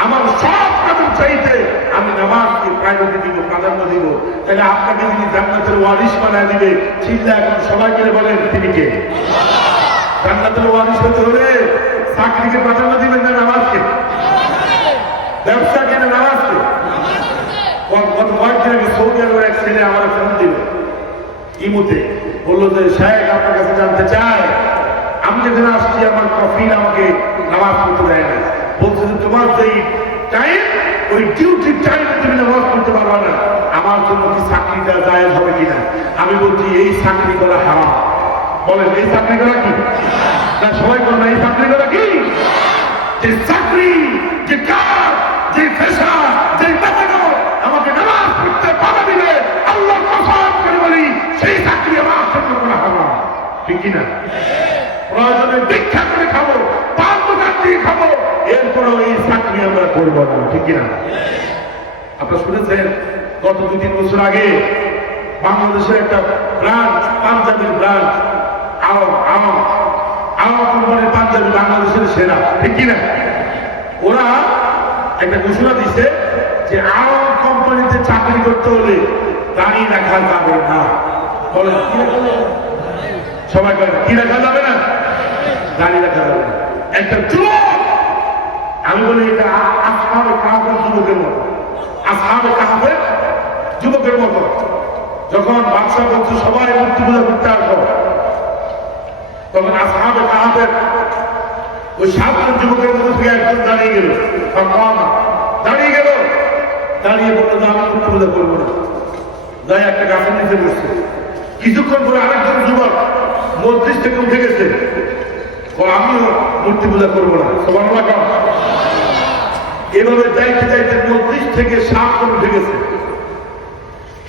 আমার সব কাজের চাইতে আমি নামাজকে প্রায়োরিটি দিব, প্রাধান্য দিব। তাহলে আপনাকে যিনি জান্নাতের ওয়ারিশ বানায় দিবে, চিন্তা এখন সবাই মিলে বলেন তিনি কে? জান্নাতের ওয়ারিশ হতে হলে চাকরিকে প্রাধান্য দিবেন না নামাজকে? ব্যবসাকে না নামাজকে? গত কয়েকদিন আগে সৌদি আরবের এক ছেলে আমার ফোন দিল ইমুতে, বললো যে সাহেব আপনার কাছে জানতে চাই, আমি যেখানে আসছি আমার কফিল আমাকে নামাজ পড়তে দেয় না, বলছে যে তোমার যেই টাইম ওই ডিউটির টাইমে তুমি নামাজ পড়তে পারবা না, আমার জন্য কি চাকরিটা জায়েজ হবে কিনা? আমি বলছি এই চাকরি করা হারাম। বলেন এই চাকরি করা কি? না সবাই বলবেন এই চাকরি করা কি? যে চাকরি, যে কাজ, যে পেশা, যে বেতন আমাকে নামাজ পড়তে বাধা দিবে, আল্লাহ কসম করে বলি সেই চাকরি আমার জন্য করা হারাম। ঠিক কিনা? প্রয়োজনে ভিক্ষা করে খাবো, পাঁচ দোকান দিয়ে খাবো, এরপরেও এই চাকরি আমরা করবো না। ঠিক কিনা? আপনারা শুনেছেন গত 2-3 বছর আগে বাংলাদেশের একটা ব্রাঞ্চ, পাঞ্জাবের ব্রাঞ্চ, আওয়াম কোম্পানির পাঞ্জাবি বাংলাদেশের সেরা। ঠিক কিনা? ওরা একটা ঘোষণা দিচ্ছে যে আওয়াম কোম্পানিতে চাকরি করতে হলে দাঁড়িয়ে রাখা যাবে না। বলেন সবাই বলেন কি রাখা যাবে না? দাঁড়িয়ে রাখা যাবে না। একটা যুবক, আমি বলি এটা আসহাবে কাহাফের যুবকের মতো, আসহাবে কাহাফের যুবকের মতো। যখন বাদশা বলছে সবাই মূর্তি পূজা করতে আসবো, তখন আসহাবে কাহাফের ওই 7 জন যুবকের মধ্যে থেকে একজন দাঁড়িয়ে গেল, দাঁড়িয়ে গেল, দাঁড়িয়ে বললো যে আমি মূর্তি পূজা করবো না, যাই একটা গাছের নিচে বসছে। কিছুক্ষণ পরে আরেকজন যুবক মসজিদ থেকে উঠে গেছে, আমিও মূর্তি পূজা করবো না। সুবহানাল্লাহ। এভাবে যাইতে যাইতে মসজিদ থেকে 7 জন উঠে গেছে।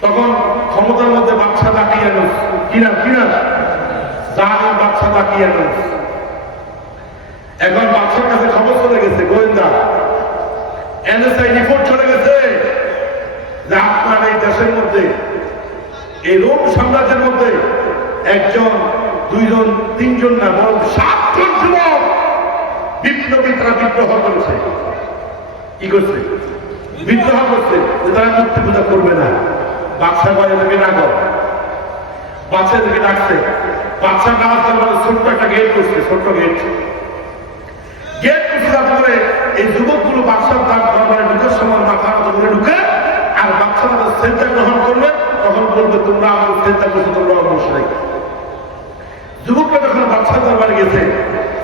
তখন ক্ষমতার মধ্যে বাদশা তাকিয়ে আনো, কিনা কিনা জাহানের বাদশা তাকিয়ে আনো। এখন বাদশার কাছে খবর চলে গেছে, গোয়েন্দা NSI রিপোর্ট চলে গেছে যে আপনার এই দেশের মধ্যে, এই রোম সাম্রাজ্যের মধ্যে 1 জন 2 জন 3 জন না, বরং 7 জন যুবক বিপ্লবী, তারা বিদ্রোহ করেছে। কি করছে? বিদ্রোহ করছে যে তারা মূর্তি পূজা করবে না। বাদশা বলে এদেরকে না কর। বাদশা এদেরকে ডাকছে, বাদশা না আসার পরে ছোট্ট একটা গেট করছে, ছোট্ট গেট করছে যাতে করে এই যুবকগুলো বাদশার দরবারে ঢুকার সময় মাথা করে ঢুকে, আর বাদশা তাদের সেজদা গ্রহণ করবে, তখন বলবে তোমরা আমার সেজদা করছো, তোমরা অবশ্যই। যুবকরা যখন বাদশার দরবারে গেছে,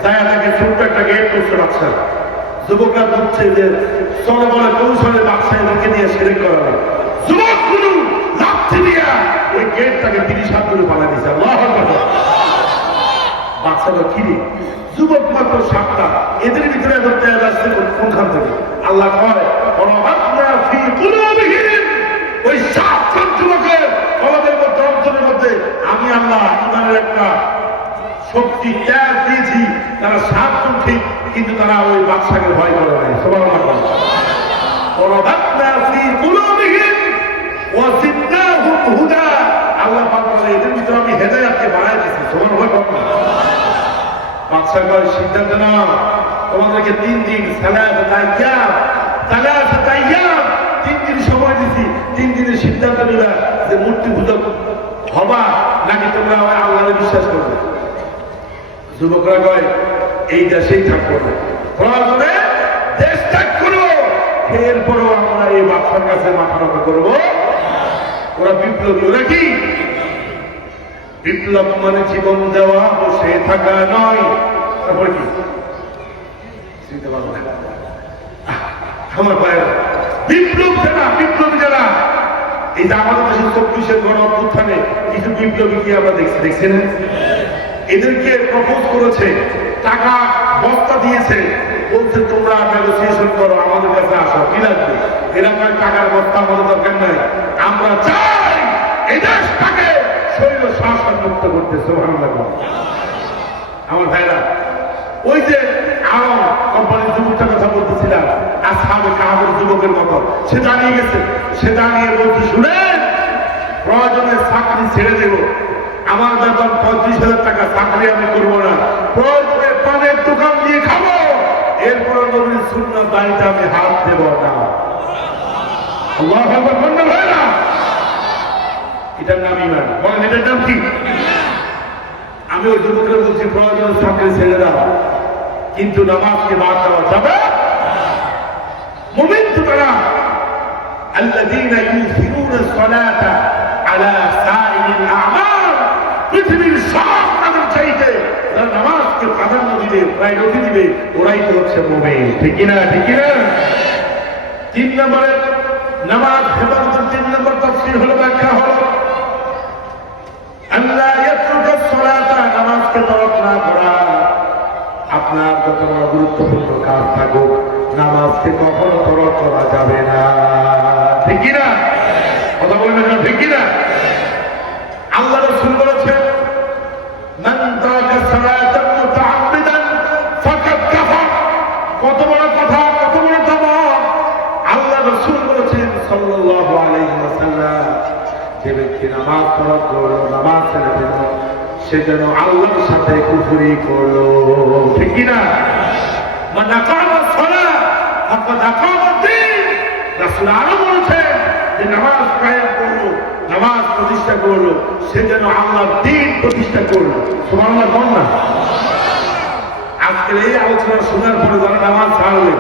তাই তাকে ছোট্ট একটা গেট করছে বাদশা। যুবকরা বুঝছে যে চলে বলে কৌশলে বাদশা এদেরকে নিয়ে শিরক করাবে। যুবকগুলো লাঠি দিয়া ওই গেটটাকে 30 হাত করে পালা দিয়েছে। আল্লাহু আকবার। বাদশারা কিরে যুবক মাত্র 7টা, এদের ভিতরে এত তেজ আসছে কোনখান থেকে? আল্লাহ কয় ওয়ারাবাতনা ফি কুলুবিহিম, ওই 7 জন যুবকের কলবের মধ্যে, অন্তরের মধ্যে আমি আল্লাহ ইমানের একটা শক্তি তেজ দিয়েছি। তারা 7 জন ঠিক, কিন্তু তারা ওই বাদশাকে ভয় করে নাই। সুবহানাল্লাহ। ওয়ারাবাতনা ফি কুলুবিহিম ওয়া জিদনাহুম হুদা, আল্লাহ পাক বলে এদের ভিতরে আমি হেদায়েতকে বাড়ায় দিয়েছি। সুবহানাল্লাহ। বাদশা কয় সিদ্ধান্ত নাও, তোমাদেরকে 3 দিন 3 দিন সময় দিচ্ছি, 3 দিনের সিদ্ধান্ত নিবা যে মূর্তি পূজক হবা নাকি তোমরা আল্লাহরে বিশ্বাস করবে। যুবকরা কয় এই দেশেই থাকবো না, প্রয়োজনে দেশ ত্যাগ করবো, এরপরেও আমরা এই বাদশার কাছে মাথা নত করবো। ওরা বিপ্লবী। ওরা কি? বিপ্লব মানে জীবন দেওয়া, বসে থাকা নয়। তারপরে কি? আমার ভাইয়েরা, বিপ্লব যারা, বিপ্লবী যারা, এই যে আমাদের দেশের 24-এর গণ অভ্যুত্থানে কিছু বিপ্লবী কি আমরা দেখছি না? এদেরকে প্রপোজ করেছে, টাকা বস্তা দিয়েছে, বলছে তোমরা নেগোসিয়েশন করো, আমাদের কাছে আসো, কি লাগবে? এরকম টাকার বস্তা আমাদের দরকার নাই, আমরা চাই এই দেশটাকে শৈল শাসন মুক্ত করতে। সুবহানাল্লাহ। আমার ভাইরা, ওই যে আরব কোম্পানির যুবকটার কথা বলতেছিলাম, আসহাবে কাহাবের যুবকের মতো, সে দাঁড়িয়ে গেছে, সে দাঁড়িয়ে বলতে শুনেন প্রয়োজনে চাকরি ছেড়ে দেব, আমার বেতন 35,000 টাকা, চাকরি আমি করবো না, প্রয়োজনে পানের দোকান দিয়ে খাবো, এরপর নবীর সুন্নাত দাড়িতে আমি হাত দেব না। আল্লাহু আকবার বলতে হয় না? এটার নাম ঈমান। বলেন এটার নাম কি? আমি ওই যুবকের বলছি প্রয়োজনে চাকরি ছেড়ে দাও, কিন্তু নামাজকে বাদ দেওয়া যাবে। মুমিন তো তারা আল্লাযীনা ইউসিরুনা সালাতা আলা সাইরিল আ'মাল, পৃথিবীর সব কাজের চাইতে যারা নামাজকে প্রাধান্য দিবে, প্রায়োরিটি দিবে, ওরাই তো হচ্ছে মুমিন। ঠিক কিনা? ঠিক কিনা? 3 নম্বরে নামাজ হেফাজতের 3 নম্বর তাফসীর হলো, ব্যাখ্যা হলো আল্লাহ ইয়াতরুকা সালাতা, নামাজকে তরক না করা। আপনার যত গুরুত্বপূর্ণ কাজ থাকুক, নামাজকে কখনো তরক করা যাবে না। ঠিক কিনা? কথা বলবেন না? ঠিক কিনা? আল্লাহ রাসূল বলেছেন মান তারাকা সালাতান মুতাআম্মিদান ফাকাদ কাফার। কত বড় কথা, কত বড় ধমক! আল্লাহ রাসূল বলেছেন সাল্লাল্লাহু আলাইহি ওয়াসাল্লাম, যে ব্যক্তি নামাজ তরক করলো, নামাজ ছেড়ে দিল, সে যেন আল্লাহর সাথে কুফরি করলো। ঠিক কিনা? মান আকামা সালাহ ফাকাদ আকামা দ্বীন। রাসূল আরো বলেছেন যে নামাজ কায়েম করলো, নামাজ প্রতিষ্ঠা করলো, সে যেন আল্লাহর দ্বীন প্রতিষ্ঠা করলো। সুবহানাল্লাহ। বল না। আজকের এই আলোচনা শোনার পরে যারা নামাজ ছাড়বে,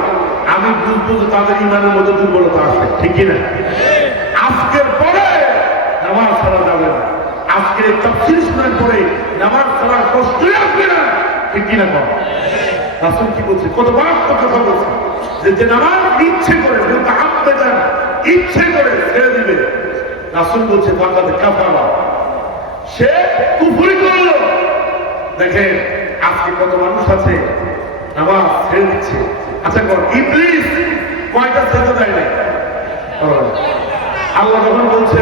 আমি বুঝবো যে তাদের ঈমানের মধ্যে দুর্বলতা আছে। ঠিক কিনা? আজকের পরে নামাজ ছাড়া যাবে না। আজকে তাফসীর শোনার পরে নামাজ ছাড়ার প্রশ্নই আসবে না। ঠিক কিনা? কর। রাসূল কি বলছে? কত মারাত্মক কথা বলছে, যে নামাজ ইচ্ছে করে, মুতাআম্মিদান ইচ্ছে করে ছেড়ে দিবে, রাসূল বলছে ফাকাদ কাফারা, সে কুফরি করলো। দেখেন আজকে কত মানুষ আছে নামাজ ছেড়ে দিচ্ছে। আচ্ছা কর, ইবলিস কয়টা সেজদা দেয় নাই? আল্লাহ যখন বলছে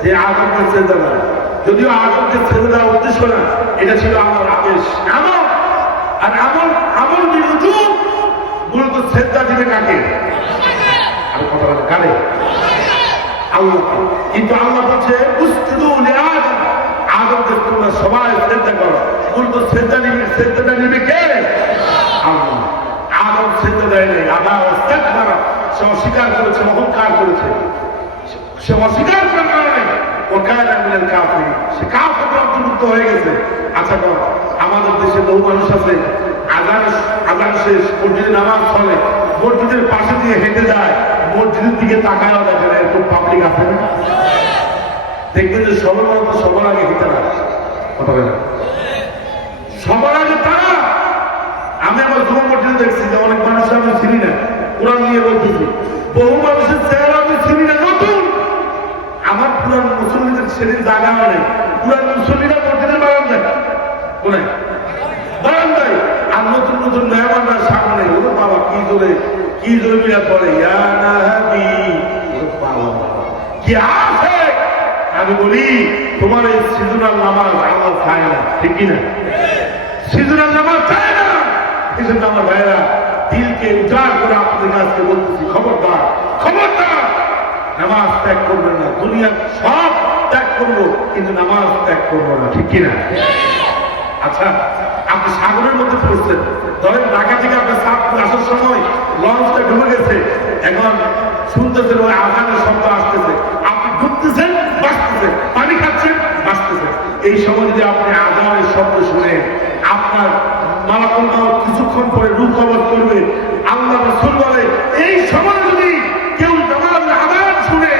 যে আদমকে সেজদা দেয়, যদিও আদমকে সেজদা দেওয়ার উদ্দেশ্য না, এটা ছিল আল্লাহর আদেশ। আমল আর আমল বিরুজুম, মূলত সেজদা দিবে কাকে? আর কথা বলে কারে? আল্লাহকে। কিন্তু আল্লাহ বলছে উসজুদু লিআদম, আদমকে তোমরা সবাই সেজদা করো। মূলত সেজদাটা নিবে কে? আল্লাহ। আদম সেজদা দেয় নাই, আবা ওয়াস্তাকবারা, সে অস্বীকার করেছে, অহংকার করেছে, সে অস্বীকার করার কারণে ওয়াকানা মিনাল কাফিরিন, সে কাফেরদের অন্তর্ভুক্ত হয়ে গেছে। আচ্ছা কর, আমাদের দেশে বহু মানুষ আছে আজান শেষ, মসজিদে নামাজ চলে, মসজিদের পাশে দিয়ে হেঁটে যায়, মসজিদের দিকে তাকায়ও দেখে না, এরকম পাবলিক আছে না? দেখবেন যে সবার আগে হেঁটে না, কথা বলে সবার আগে তারা। আমি আমার যুব মসজিদে দেখছি যে অনেক মানুষ আমি চিনি না, কোরআন নিয়ে বলতেছি, বহু মানুষের চেহারা আমি চিনি না, নতুন। আমার পুরান মুসল্লিদের সেদিন জায়গা নেই, পুরান মুসল্লিরা মসজিদের বারান্দায়, কোনে বারান্দায়, আর নতুন নতুন মেহমানরা সামনে। ওরে বাবা কি জোরে বিরাট করে, ইয়া নাবি, কি আছে? আমি বলি তোমার এই সিজনাল নামাজ আল্লাহ চায় না। ঠিক কিনা? সিজনাল নামাজ চায় না। এই জন্য আমার ভাইয়েরা, দিলকে উজাড় করে আপনাদের কাছে বলতেছি, খবরদার, খবরদার, নামাজ ত্যাগ করবেন না। দুনিয়ার সব ত্যাগ করবো, কিন্তু নামাজ ত্যাগ করবো না। ঠিক কিনা? আচ্ছা, আপনি সাগরের মধ্যে পড়ছেন, ধরেন ঢাকা থেকে আপনার সাতপুর আসার সময় লঞ্চটা ডুবে গেছে, এখন শুনতেছেন ওই আজানের শব্দ আসতেছে, আপনি ডুবতেছেন, বাঁচতেছেন, পানি খাচ্ছেন, বাঁচতেছেন। এই সময় যদি আপনি আজানের শব্দ শুনেন, আপনার মালাকুল মাউত কিছুক্ষণ পরে রূপ কবজ করবে। আল্লাহ রাসূল বলে এই সময় যদি কেউ নামাজের আযান শুনে,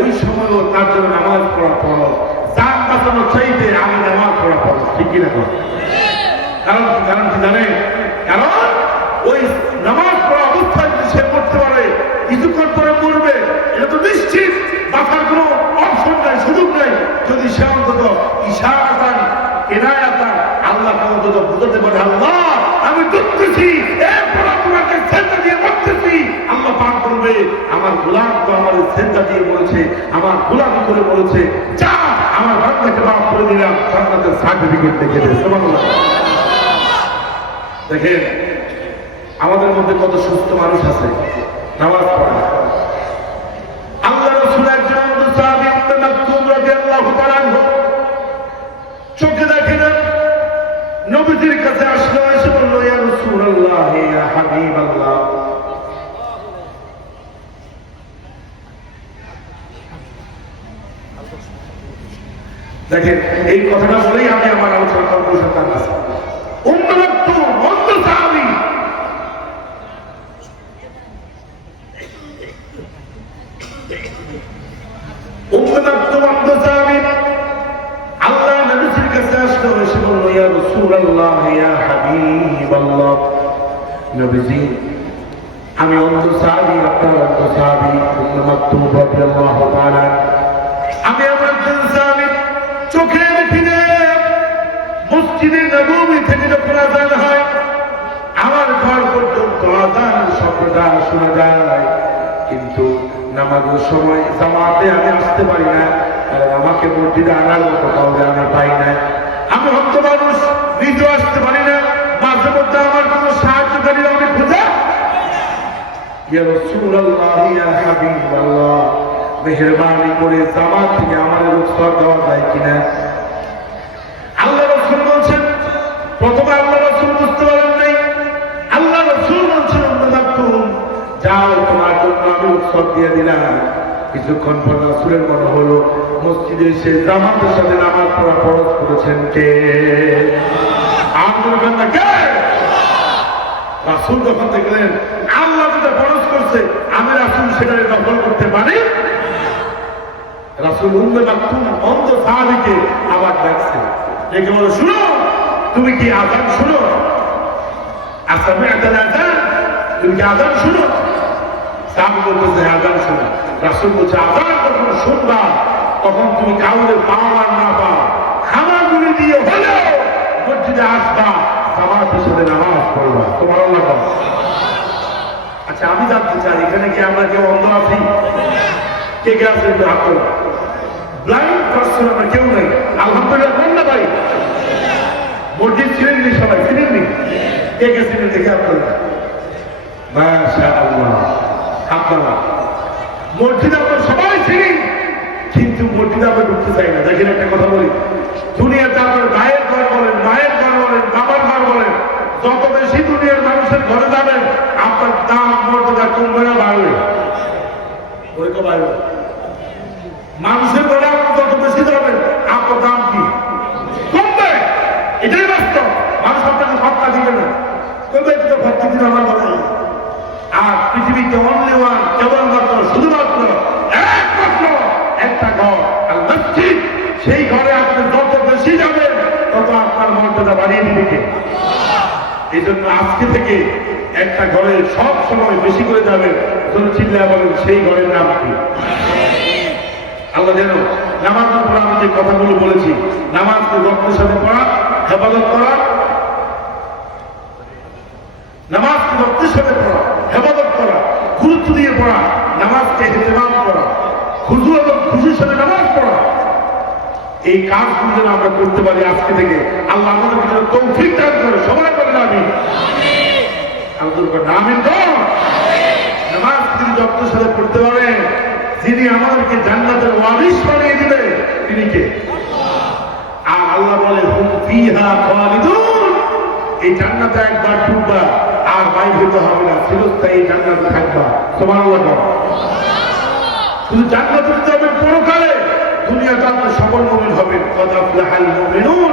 ওই সময়ও তার জন্য নামাজ পড়া ফরজ। জান বাঁচানোর চাইতে আগে নামাজ পড়া ফরজ। ঠিক কিনা? কারণ কি জানেন? কারণ ওই নামাজ পড়া অবস্থায় যদি সে পড়তে পারে, কিছুক্ষণ পরে মরবে, এটা তো নিশ্চিত, বাঁচার কোনো অপশন নাই, সুযোগ নাই। যদি সে অন্তত ইশারাতান ইনায়াতান আল্লাহকে অন্তত বুঝাতে পারে, আল্লাহ আমি ডুবতেছি, এরপর তোমাকে সেজদা দিয়ে বলতেছি। আল্লাহ পাক বলবে, আমার গোলাম তো আমার সেজদা দিয়ে বলেছে, আমার গোলামি করে বলেছে, যা আমার বান্দাকে মাফ করে দিলাম, জান্নাতের সার্টিফিকেট দেখে দে। সুবহানাল্লাহ। দেখেন আমাদের মধ্যে কত সুস্থ মানুষ আছে, নামাজ পড়ে না। আল্লাহ রাসূল একজন সাহাবী ইবনে মাকতুম রাদিয়াল্লাহু তাআলা আনহু চোখে দেখে না, নবীজির কাছে আসলো, এসে বলল, ইয়া রাসূলুল্লাহ, ইয়া হাবিবাল্লাহ, দেখেন এই কথাটা বলেই আমি আমার আলোচনা কনক্লুশন করতেছি। উম্মে মাকতুম অন্ধ সাহাবী, উম্মে মাকতুম অন্ধ সাহাবী আল্লাহ নবীর কাছে আসলো, এসে বলল, ইয়া রাসূলুল্লাহ, ইয়া হাবিবাল্লাহ, নবীজি আমি অন্ধ সাহাবী, আপনার অন্ধ সাহাবী উম্মে মাকতুম রাদিয়াল্লাহু তাআলা, আমি আমার একজন সাহাবী, চোখে দেখি না, মসজিদে নববী থেকে যখন আযান হয় আমার ঘর পর্যন্ত আযানের শব্দটা শোনা যায়, কিন্তু নামাজের সময় জামাতে আমি আসতে পারি না, কারণ আমাকে মসজিদে আনার মতো কাউকে আমি পাই না। আমি অন্ধ মানুষ, নিজেও আসতে পারি না, মাঝে মধ্যে আমার কোনো সাহায্যকারী আমি খুঁজে, ইয়া রাসূলুল্লাহ, ইয়া হাবিবাল্লাহ, মেহেরবানি করে জামাত থেকে আমাদের রুখসত দেওয়া যায় কিনা। আল্লাহ রাসূল বলছেন, প্রথমে আল্লাহ রাসূল বুঝতে পারেন নাই, আল্লাহ রাসূল বলছেন, উম্মে মাকতুম যাও, তোমার জন্য আমি রুখসত দিয়ে দিলাম। কিছুক্ষণ পর রাসূলের মনে হলো মসজিদে এসে জামাতের সাথে নামাজ পড়া ফরজ করেছেন কে? আব্দুল বান্দা কে? রাসূল যখন দেখলেন আল্লাহ যেটা ফরজ করছে, আমি রাসূল সেটা দখল করতে পারি, রাসূল উম্মে মাকতুম অন্ধ সাহাবীকে আবার ডাকছে, ডেকে বলে, শুনো, তুমি কি আযান শুনো? আসামি'তা আযান, তুমি কি আযান শুনো? সাহাবী বলতেছে, আযান শুনো। রাসূল বলছে, আযান যখন শুনবা তখন তুমি কাউকে পাও আর না পাও, খামাগুলি দিয়ে হলেও মসজিদে আসবা, জামাতের সাথে নামাজ পড়বা। তোমার আল্লাহ। আচ্ছা আমি জানতে চাই, এখানে কি আমরা কেউ অন্ধ আছি? কে কে আছে একটু হাত তোলো। ব্লাইন্ড পার্সন আমরা কেউ নেই, আলহামদুলিল্লাহ। কোন না ভাই, মসজিদ ছিলেননি, সবাই ছিলেননি, কে কে ছিলেন দেখে হাত তোলো। মাশাআল্লাহ, আপনারা মসজিদে আমরা সবাই ছিলেন, কিন্তু মসজিদে আমরা ঢুকতে চাই না। দেখেন একটা কথা বলি, দুনিয়াতে আপনার ভাইয়ের ঘর বলেন, মায়ের ঘর বলেন, বাবার ঘর বলেন, যত বেশি দুনিয়ার মানুষের ঘরে যাবেন আপনার দাম মর্যাদা কমবে না বাড়বে? ওই তো বাড়বে। মানুষের ঘরে আপনি যত বেশি যাবেন আপনার দাম কি কমবে, এটাই বাস্তব। মানুষ আপনাকে ভক্তা দিবে না, তবে একটু ভক্তি দিবে আমার ঘরে। আর পৃথিবীতে অনলি ওয়ান, কেবলমাত্র শুধুমাত্র একমাত্র একটা ঘর, আর মসজিদ। সেই ঘরে আপনি যত বেশি যাবেন তত আপনার মর্যাদা বাড়িয়ে দিবে কে? এই জন্য আজকে থেকে একটা ঘরে সব সময় বেশি করে যাবেন, চিল্লা বলেন, সেই ঘরের নাম কি? আল্লাহ যেন নামাজের পর আমি যে কথাগুলো বলেছি, নামাজকে রক্তের সাথে পড়া, হেফাজত করা, নামাজকে রক্তের সাথে পড়া, হেফাজত করা, গুরুত্ব দিয়ে পড়া, নামাজকে ইহতিমাম করা, খুশু এবং খুশির সাথে নামাজ পড়া, এই কাজগুলো যেন আমরা করতে পারি আজকে থেকে। আল্লাহ আমাদের ভিতরে তৌফিক দান করে, সবাই বলেন আমিন। আমিন। নামাজ তিনি যত্নের সাথে পড়তে পারেন, যিনি আমাদেরকে জান্নাতের ওয়ারিস বানিয়ে দিবে, তিনি কে? আর আল্লাহ বলে, হুম ফিহা খালিদুন, এই জান্নাতে একবার ঢুকবা আর বাইর হতে হবে না, চিরস্থায়ী জান্নাতে থাকবা। সুবহানাল্লাহ। শুধু জান্নাতে যাবেন পরকালে, দুনিয়াতে আপনি সফল মুমিন হবেন। কদ আফলাহাল মুমিনুন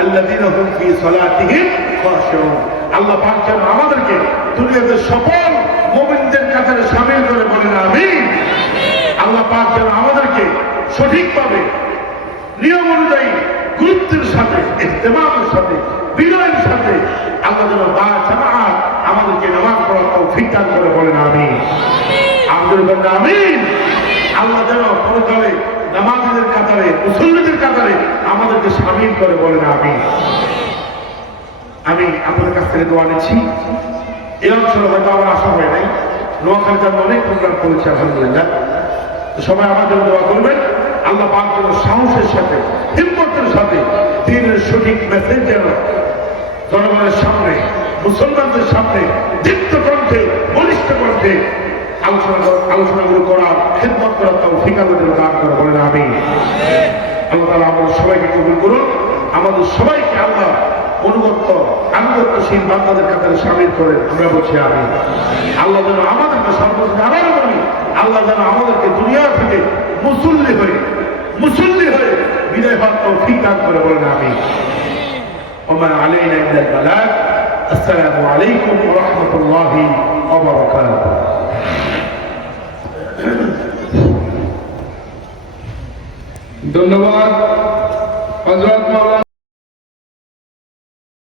আল্লাযীনা হুম ফি সালাতিহিম খাশিউন। আল্লাহ পাক যেন আমাদেরকে দুনিয়াতে সফল মুমিনদের কাতারে শামিল করে, বলেন আমিন। আল্লাহ পাক যেন আমাদেরকে সঠিকভাবে নিয়ম অনুযায়ী গুরুত্বের সাথে, ইহতিমামের সাথে, বিনয়ের সাথে আল্লাহ যেন জামাআত আমাদেরকে নামাজ পড়ার তৌফিক দান করে, বলেন আমিন। আমিন। আল্লাহ যেন পরকালে নামাজীদের কাতারে, মুসল্লিদের কাতারে আমাদেরকে শামিল করে বলেন আমিন। আমি আপনাদের কাছ থেকে দোয়া নিচ্ছি। এই অঞ্চলে হয়তো আমার আশা হয় নাই, নোয়াখালীতে আমি অনেক প্রোগ্রাম করেছি আলহামদুলিল্লাহ। সবাই আমার জন্য দোয়া করবেন, আল্লাহ পাক যেন সাহসের সাথে, হিম্মতের সাথে দিনের সঠিক মেসেজ যেন জনগণের সামনে, মুসলমানদের সামনে দীপ্ত কণ্ঠে, বলিষ্ঠ কণ্ঠে আলোচনাগুলো করার, খেদমত করার তৌফিক আমাদের দান করে বলেন আমিন। আল্লাহ তাআলা আমাদের সবাইকে কবুল করুন, আমাদের সবাইকে আল্লাহ আনুগত্যশীল বান্দাদের কাতারে শামিল করেন, আমরা বলছি আমিন। আল্লাহ যেন আমাদেরকে সর্বোচ্চ আবারও বলি, আল্লাহ যেন আমাদেরকে দুনিয়া থেকে মুসল্লি হয়ে বিদায় হওয়ার তৌফিক দান করে বলেন আমিন। ওমা আলাইনা ইল্লাল বালাগ। আসসালামু আলাইকুম ওয়া রাহমাতুল্লাহি ওয়া বারাকাতুহু। ধন্যবাদ হযরত মাওলানা।